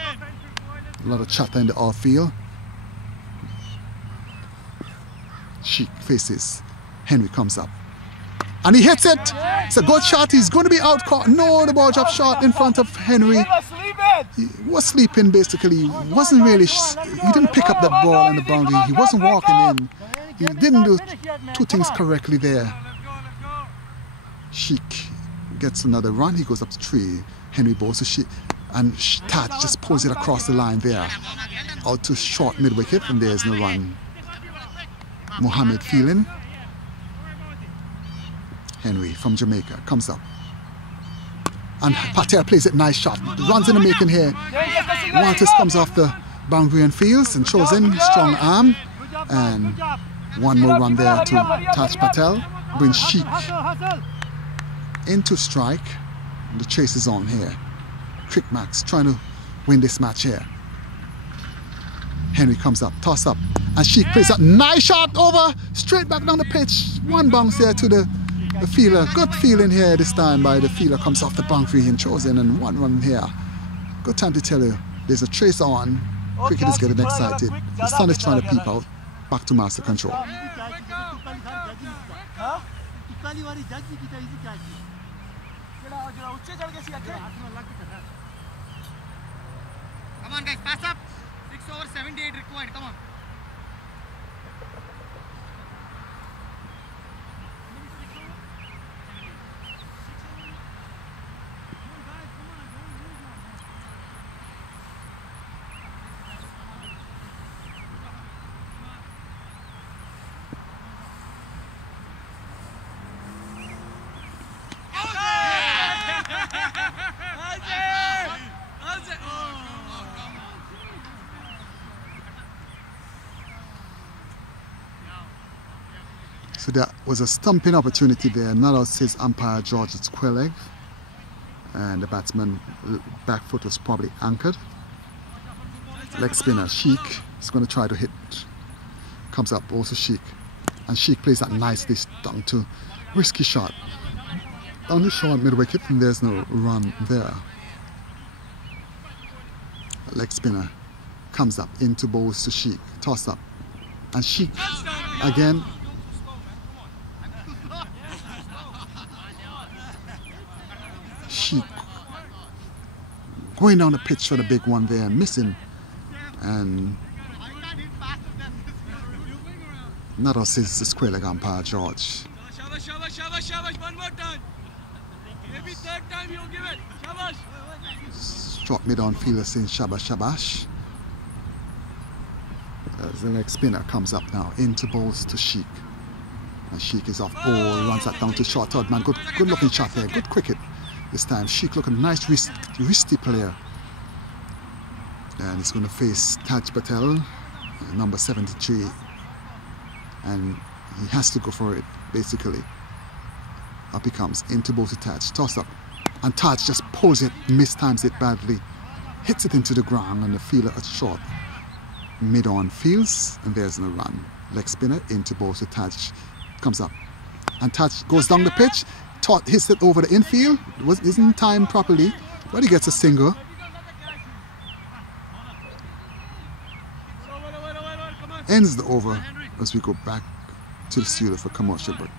A lot of chatter in the outfield. Sheik faces, Henry comes up, and he hits it. It's a good shot. He's going to be out caught. No, the ball dropped short in front of Henry. He was sleeping basically. He wasn't really, he didn't pick up that ball on the boundary. He wasn't walking in. He didn't do 2 things correctly there. Sheik gets another run. He goes up to 3. Henry bowls to Sheik, and Taj just pulls it across the line there. Out to short mid-wicket, and there's no run. Mohammed feeling. Henry from Jamaica comes up. And Patel plays it, nice shot. Runs in the making here. Walters comes off the boundary and fields and throws in, strong arm. And 1 more run there to Taj Patel. Brings Sheik into strike. The chase is on here. Crick Max trying to win this match here. Henry comes up, toss up. And Sheik plays that nice shot over, straight back down the pitch. 1 bounce there to the fielder. Good feeling here this time by the fielder. Comes off the boundary and throws in, and 1 run here. Good time to tell you there's a trace on. Cricket is getting excited. The sun is trying to peep out. Back to master control. Come on guys, pass up. 6 over 78 required. Come on. So that was a stumping opportunity there. Not out says umpire George, it's square leg. And the batsman back foot was probably anchored. leg spinner. Sheik is going to try to hit. Comes up also Sheik. And Sheik plays that nicely down to risky shot. Down the short mid wicket, and there's no run there. Leg spinner comes up into bowls to Sheik. Toss up. And Sheik again. Sheik going down the pitch for the big one there, missing. And not us is the square leg umpire, George. Shabash, one more time. Maybe third time you'll give it. Shabash. Struck mid on fielder saying shabash. As the leg spinner comes up now into bowls to Sheik. And Sheik is off ball, runs that down to short third man. Good looking shot there, good cricket this time. Sheik looking nice wristy player. And he's going to face Taj Patel, number 73. And he has to go for it, basically. Up he comes, into bowls to Taj, toss up. And Taj just pulls it, mistimes it badly. Hits it into the ground and the fielder at short. Mid on fields, and there's no run. Leg spinner into bowls to Taj. Comes up. And Taj goes down the pitch, hits it over the infield. Isn't timed properly, but he gets a single. Ends the over as we go back to the studio for commercial break.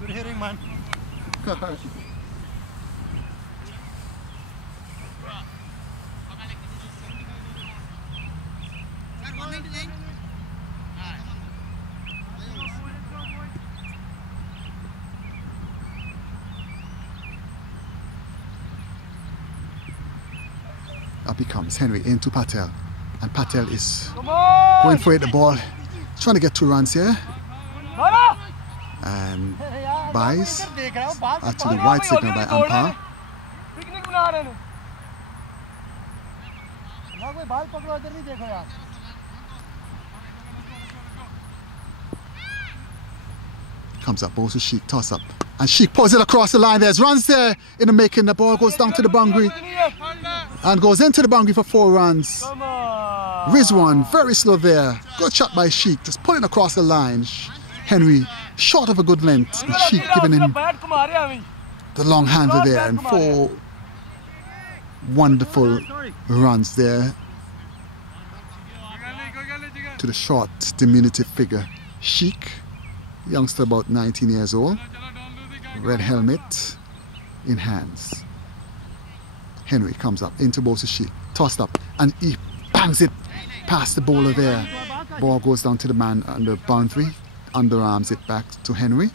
Good hitting, man. Up he comes, Henry into Patel. And Patel is going for it, the ball. Trying to get 2 runs here. And buys. Actually, wide signal by umpire. Comes up, balls to Sheik, toss up. And Sheik pulls it across the line. There's runs there in the making. The ball goes down to the boundary. And goes into the boundary for 4 runs. Rizwan, very slow there. Good shot by Sheik, just pulling across the line. Henry, short of a good length. And Sheik giving him the long hander there. And 4 wonderful runs there to the short, diminutive figure. Sheik, youngster about 19 years old. Red helmet in hands. Henry comes up into bowls to Sheik, tossed up, and he bangs it past the bowler there. Ball goes down to the man on the boundary, underarms it back to Henry.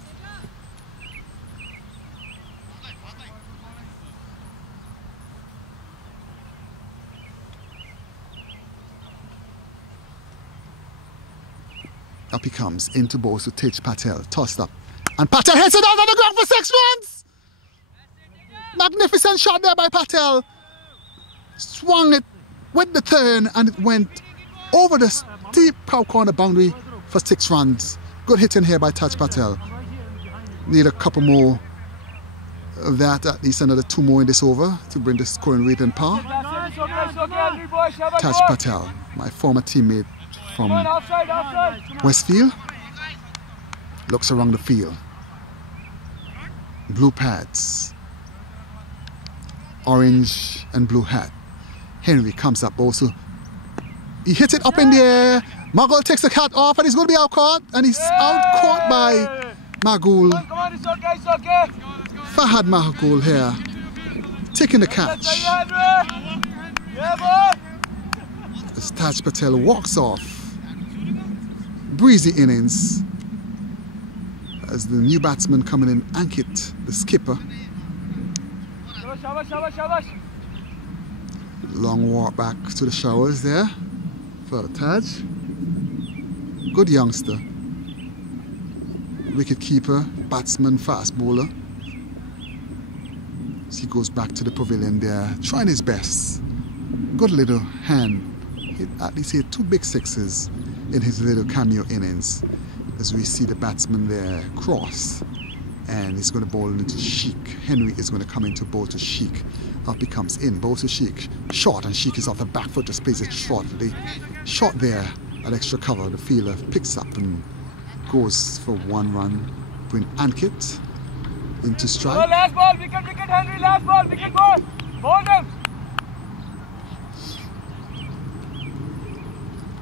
Up he comes into bowls to Tej Patel, tossed up, and Patel hits it out on the ground for 6 runs. Magnificent shot there by Patel. Swung it with the turn and it went over the steep cow corner boundary for 6 runs. Good hitting here by Taj Patel. Need a couple more of that, at least another 2 more in this over to bring the scoring rate in par. Taj Patel, my former teammate from Westfield, looks around the field. Blue pads. Orange and blue hat. Henry comes up also. He hits it up in the air. Magul takes the hat off and he's going to be out caught. And he's out caught by Magul. Fahad Magul here. Taking the catch. As Taj Patel walks off. Breezy innings. As the new batsman coming in, Ankit, the skipper. Long walk back to the showers there for Taj. Good youngster. Wicket keeper, batsman, fast bowler. So he goes back to the pavilion there, trying his best. Good little hand. He at least hit 2 big sixes in his little cameo innings. As we see the batsman there cross. And he's going to bowl into Sheik. Henry is going to come into bowl to Sheik. Up he comes in, bowl to Sheik. Short, and Sheik is off the back foot, just plays it shortly. Short there, at extra cover. The fielder picks up and goes for 1 run. Bring Ankit into strike. Oh, last ball, wicket, Henry, last ball, wicket ball. Ball them.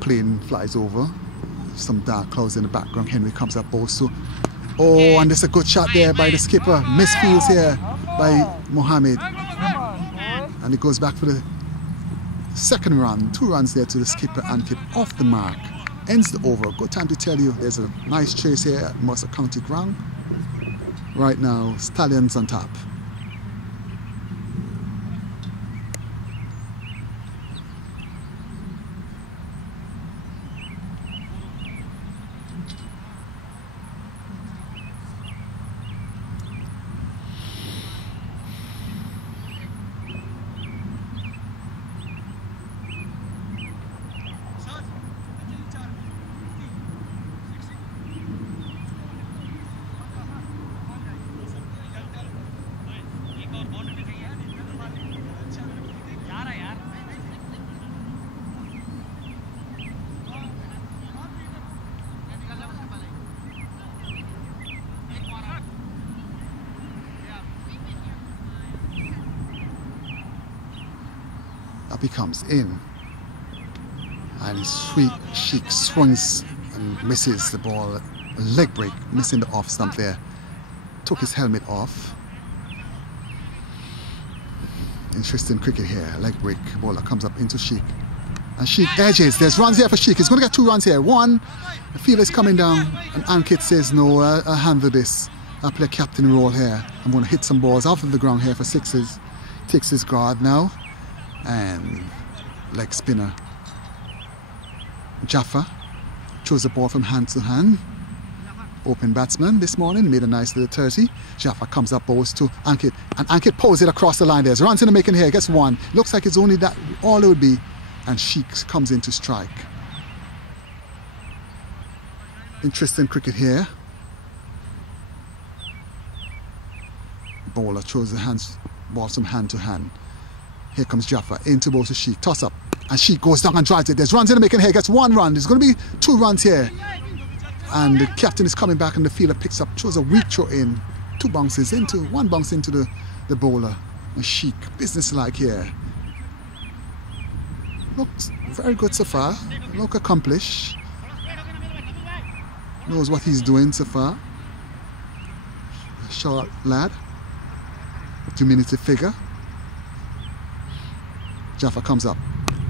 Plane flies over. Some dark clouds in the background. Henry comes up, bowls to. Oh, and there's a good shot there by the skipper. Misfields here by Mohammed. And he goes back for the 2nd run. 2 runs there to the skipper, Ankit off the mark. Ends the over. Good time to tell you there's a nice chase here at Mercer County ground. Right now, Stallions on top. Up he comes in, and his Sheik swings and misses the ball. A leg break, missing the off stump there. Took his helmet off. Interesting cricket here. Leg break. Bowler comes up into Sheik, and Sheik edges. There's runs here for Sheik. He's going to get 2 runs here. 1, the fielder is coming down, and Ankit says, "No, I'll handle this. I'll play captain role here. I'm going to hit some balls off of the ground here for 6s." Takes his guard now. And leg spinner Jaffa throws the ball from hand to hand. Open batsman this morning, made a nice little 30. Jaffa comes up, bowls to Ankit, and Ankit pulls it across the line. There's runs in the making here, gets 1. Looks like it's only that, all it would be. And Sheik comes in to strike. Interesting cricket here. Bowler throws the ball from hand to hand. Here comes Jaffa into bowl to Sheik. Toss up. And Sheik goes down and drives it. There's runs in the making here. Gets 1 run. There's going to be 2 runs here. And the captain is coming back and the fielder picks up. Throws a weak throw in. 2 bounces into. 1 bounce into the bowler. And Sheik, business-like here. Looks very good so far. Look accomplished. Knows what he's doing so far. A short lad. Diminutive figure. Jaffa comes up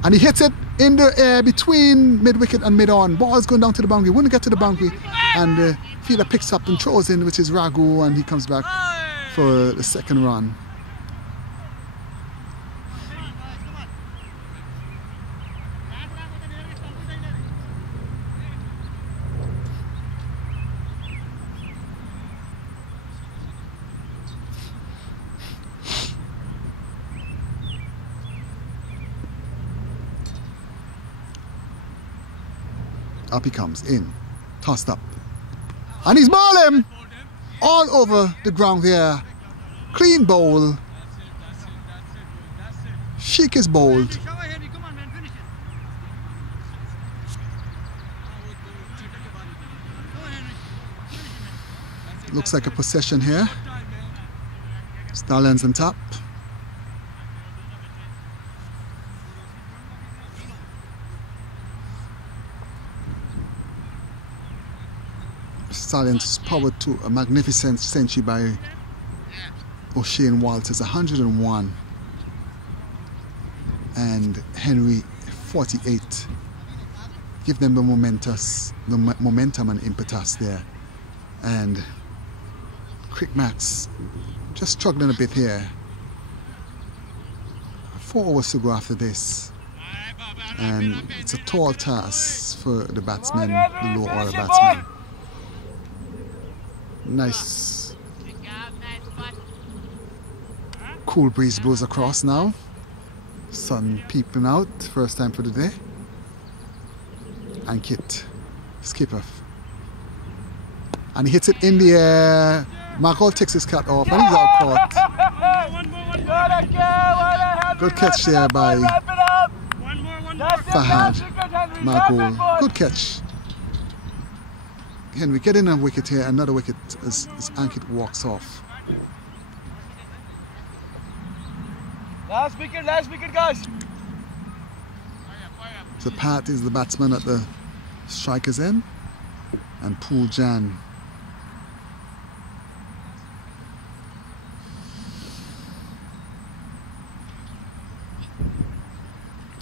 and he hits it in the air between mid-wicket and mid-on. Ball's going down to the boundary, wouldn't get to the boundary, and the fielder picks up and throws in, which is Raghu, and he comes back for the 2nd run. Up he comes in, tossed up, and he's bowled him all over the ground here. Clean bowl. Sheik is bowled. Looks like a possession here. Stallions on top. Stallions powered to a magnificent century by O'Shane Walters, 101, and Henry 48. Give them the momentum and impetus there. And Crick Max just struggling a bit here. 4 hours to go after this. And it's a tall task for the batsman, the low order batsman. Nice Cool breeze blows across now. Sun peeping out, first time for the day. And Kit, skipper. And he hits it in the air. Markle takes his cut off and he's out caught. Good catch there by Fahad Markle. Good catch. Henry getting a wicket here, another wicket as Ankit walks off. Last wicket, guys. So Pat is the batsman at the striker's end, and Pool Jan.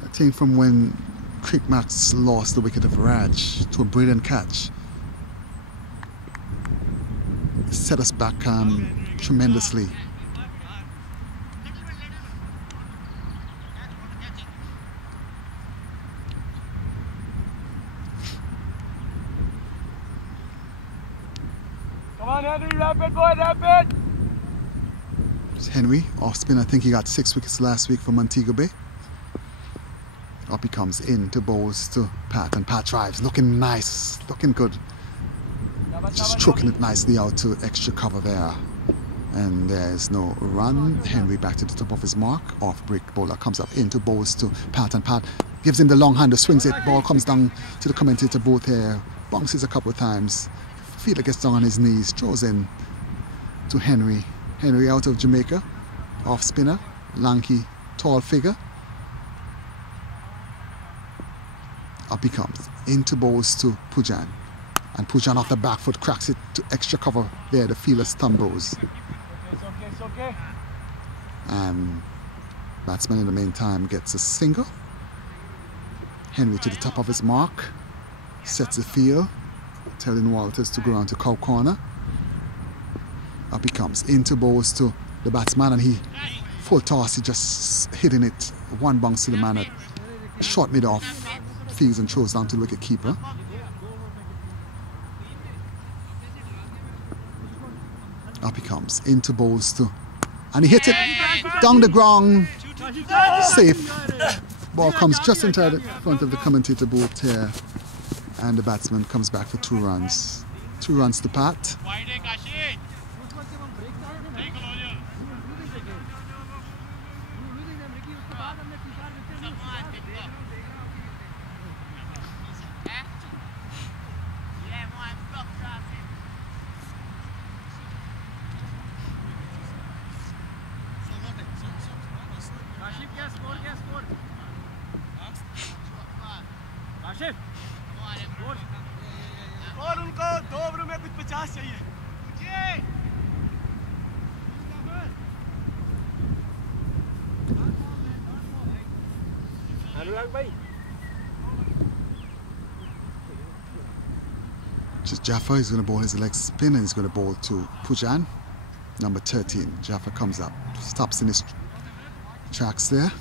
I think from when Crick Max lost the wicket of Raj to a brilliant catch, it set us back tremendously. Come on, Henry, rapid, boy, rapid. Henry, off spin. I think he got 6 wickets last week for Montego Bay. Up he comes in to bowls to Pat, and Pat drives, looking nice, looking good. Just stroking it nicely out to extra cover there. And there's no run. Henry back to the top of his mark. Off break, bowler comes up into bowls to Pat, and Pat gives him the long hander, swings it. Ball comes down to the commentator booth here. Bounces a couple of times. Fielder gets down on his knees, throws in to Henry. Henry out of Jamaica. Off spinner. Lanky, tall figure. Up he comes. Into bowls to Pujan. And Pujan off the back foot cracks it to extra cover there. The fielder stumbles. It's okay. And batsman in the meantime gets a single. Henry to the top of his mark. Sets the field. Telling Walters to go around to cow corner. Up he comes. Into bowls to the batsman, and he full toss. He just hitting it. One bounce to the man at short mid off. Fields and throws down to the wicket keeper. Up he comes, into bowls to, and he hits it down the ground, safe. Ball comes just inside the front of the commentator booth here, and the batsman comes back for 2 runs. 2 runs to Pat. और उनको 2 ओवरों में कुछ 50 चाहिए। अनुराग भाई। Just Jaffa is going to bowl his leg spin, and he's going to bowl to Pujan, number 13. Jaffa comes up, stops in his tracks there.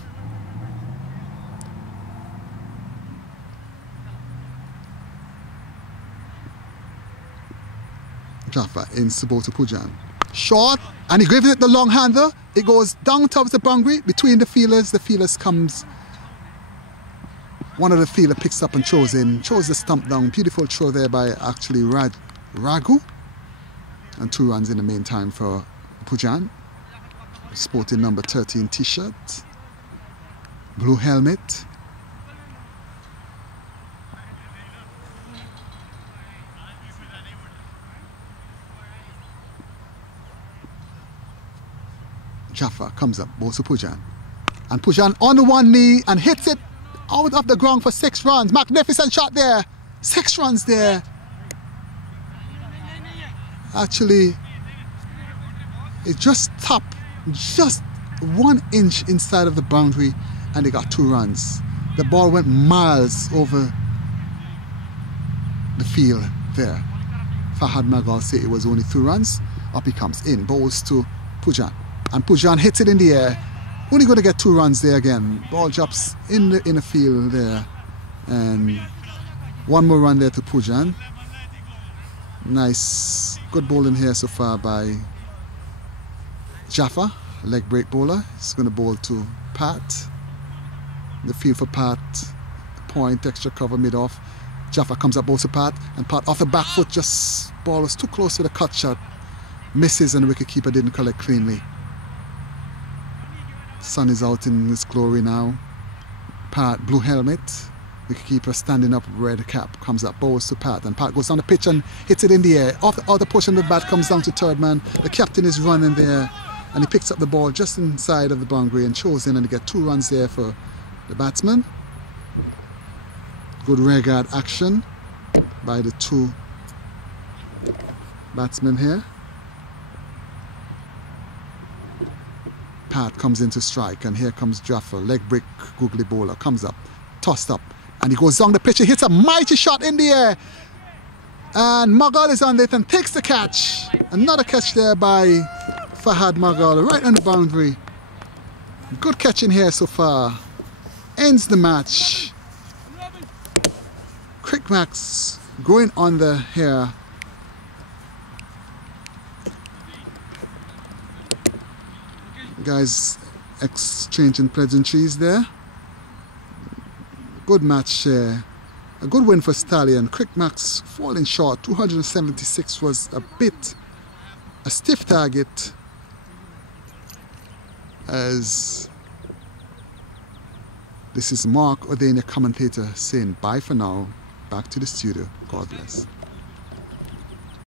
Jaffa ins the ball to Pujan. Short, and he gives it the long hander. It goes down towards the boundary between the fielders. The fielders comes. One of the fielder picks up and throws in, throws the stump down. Beautiful throw there by actually Ragu. And 2 runs in the meantime for Pujan. Sporting number 13 t-shirt. Blue helmet. Jaffa comes up, bowls to Pujan. And Pujan on the one knee and hits it out of the ground for 6 runs. Magnificent shot there. 6 runs there. Actually, it just tapped just 1 inch inside of the boundary, and they got 2 runs. The ball went miles over the field there. Fahad Magal said it was only 2 runs. Up he comes in, bowls to Pujan. And Pujan hits it in the air. Only going to get 2 runs there again. Ball drops in the field there. And 1 more run there to Pujan. Nice. Good bowling here so far by Jaffa. leg break bowler. He's going to bowl to Pat. The field for Pat. Point, extra cover, mid-off. Jaffa comes up, bowls to Pat. And Pat off the back foot, just ball was too close to the cut shot. Misses and the wicketkeeper didn't collect cleanly. Sun is out in his glory now. Pat, blue helmet. Wicketkeeper standing up, red cap, comes up, bowls to Pat. And Pat goes down the pitch and hits it in the air. Off the other portion of the bat comes down to third man. The captain is running there. And he picks up the ball just inside of the boundary and throws in, and they get 2 runs there for the batsman. Good rear guard action by the 2 batsmen here. Pat comes into strike, and here comes Jaffa, leg break googly bowler, comes up, tossed up, and he goes down the pitch. He hits a mighty shot in the air, and Mughal is on it and takes the catch. Another catch there by Fahad Mughal, right on the boundary. Good catch in here so far. Ends the match. Crickmax going on the here. Guys exchanging pleasantries there. Good match here. A good win for Stallion. Crickmax falling short. 276 was a stiff target. As this is Mark Odenia, commentator, saying bye for now. Back to the studio. God bless.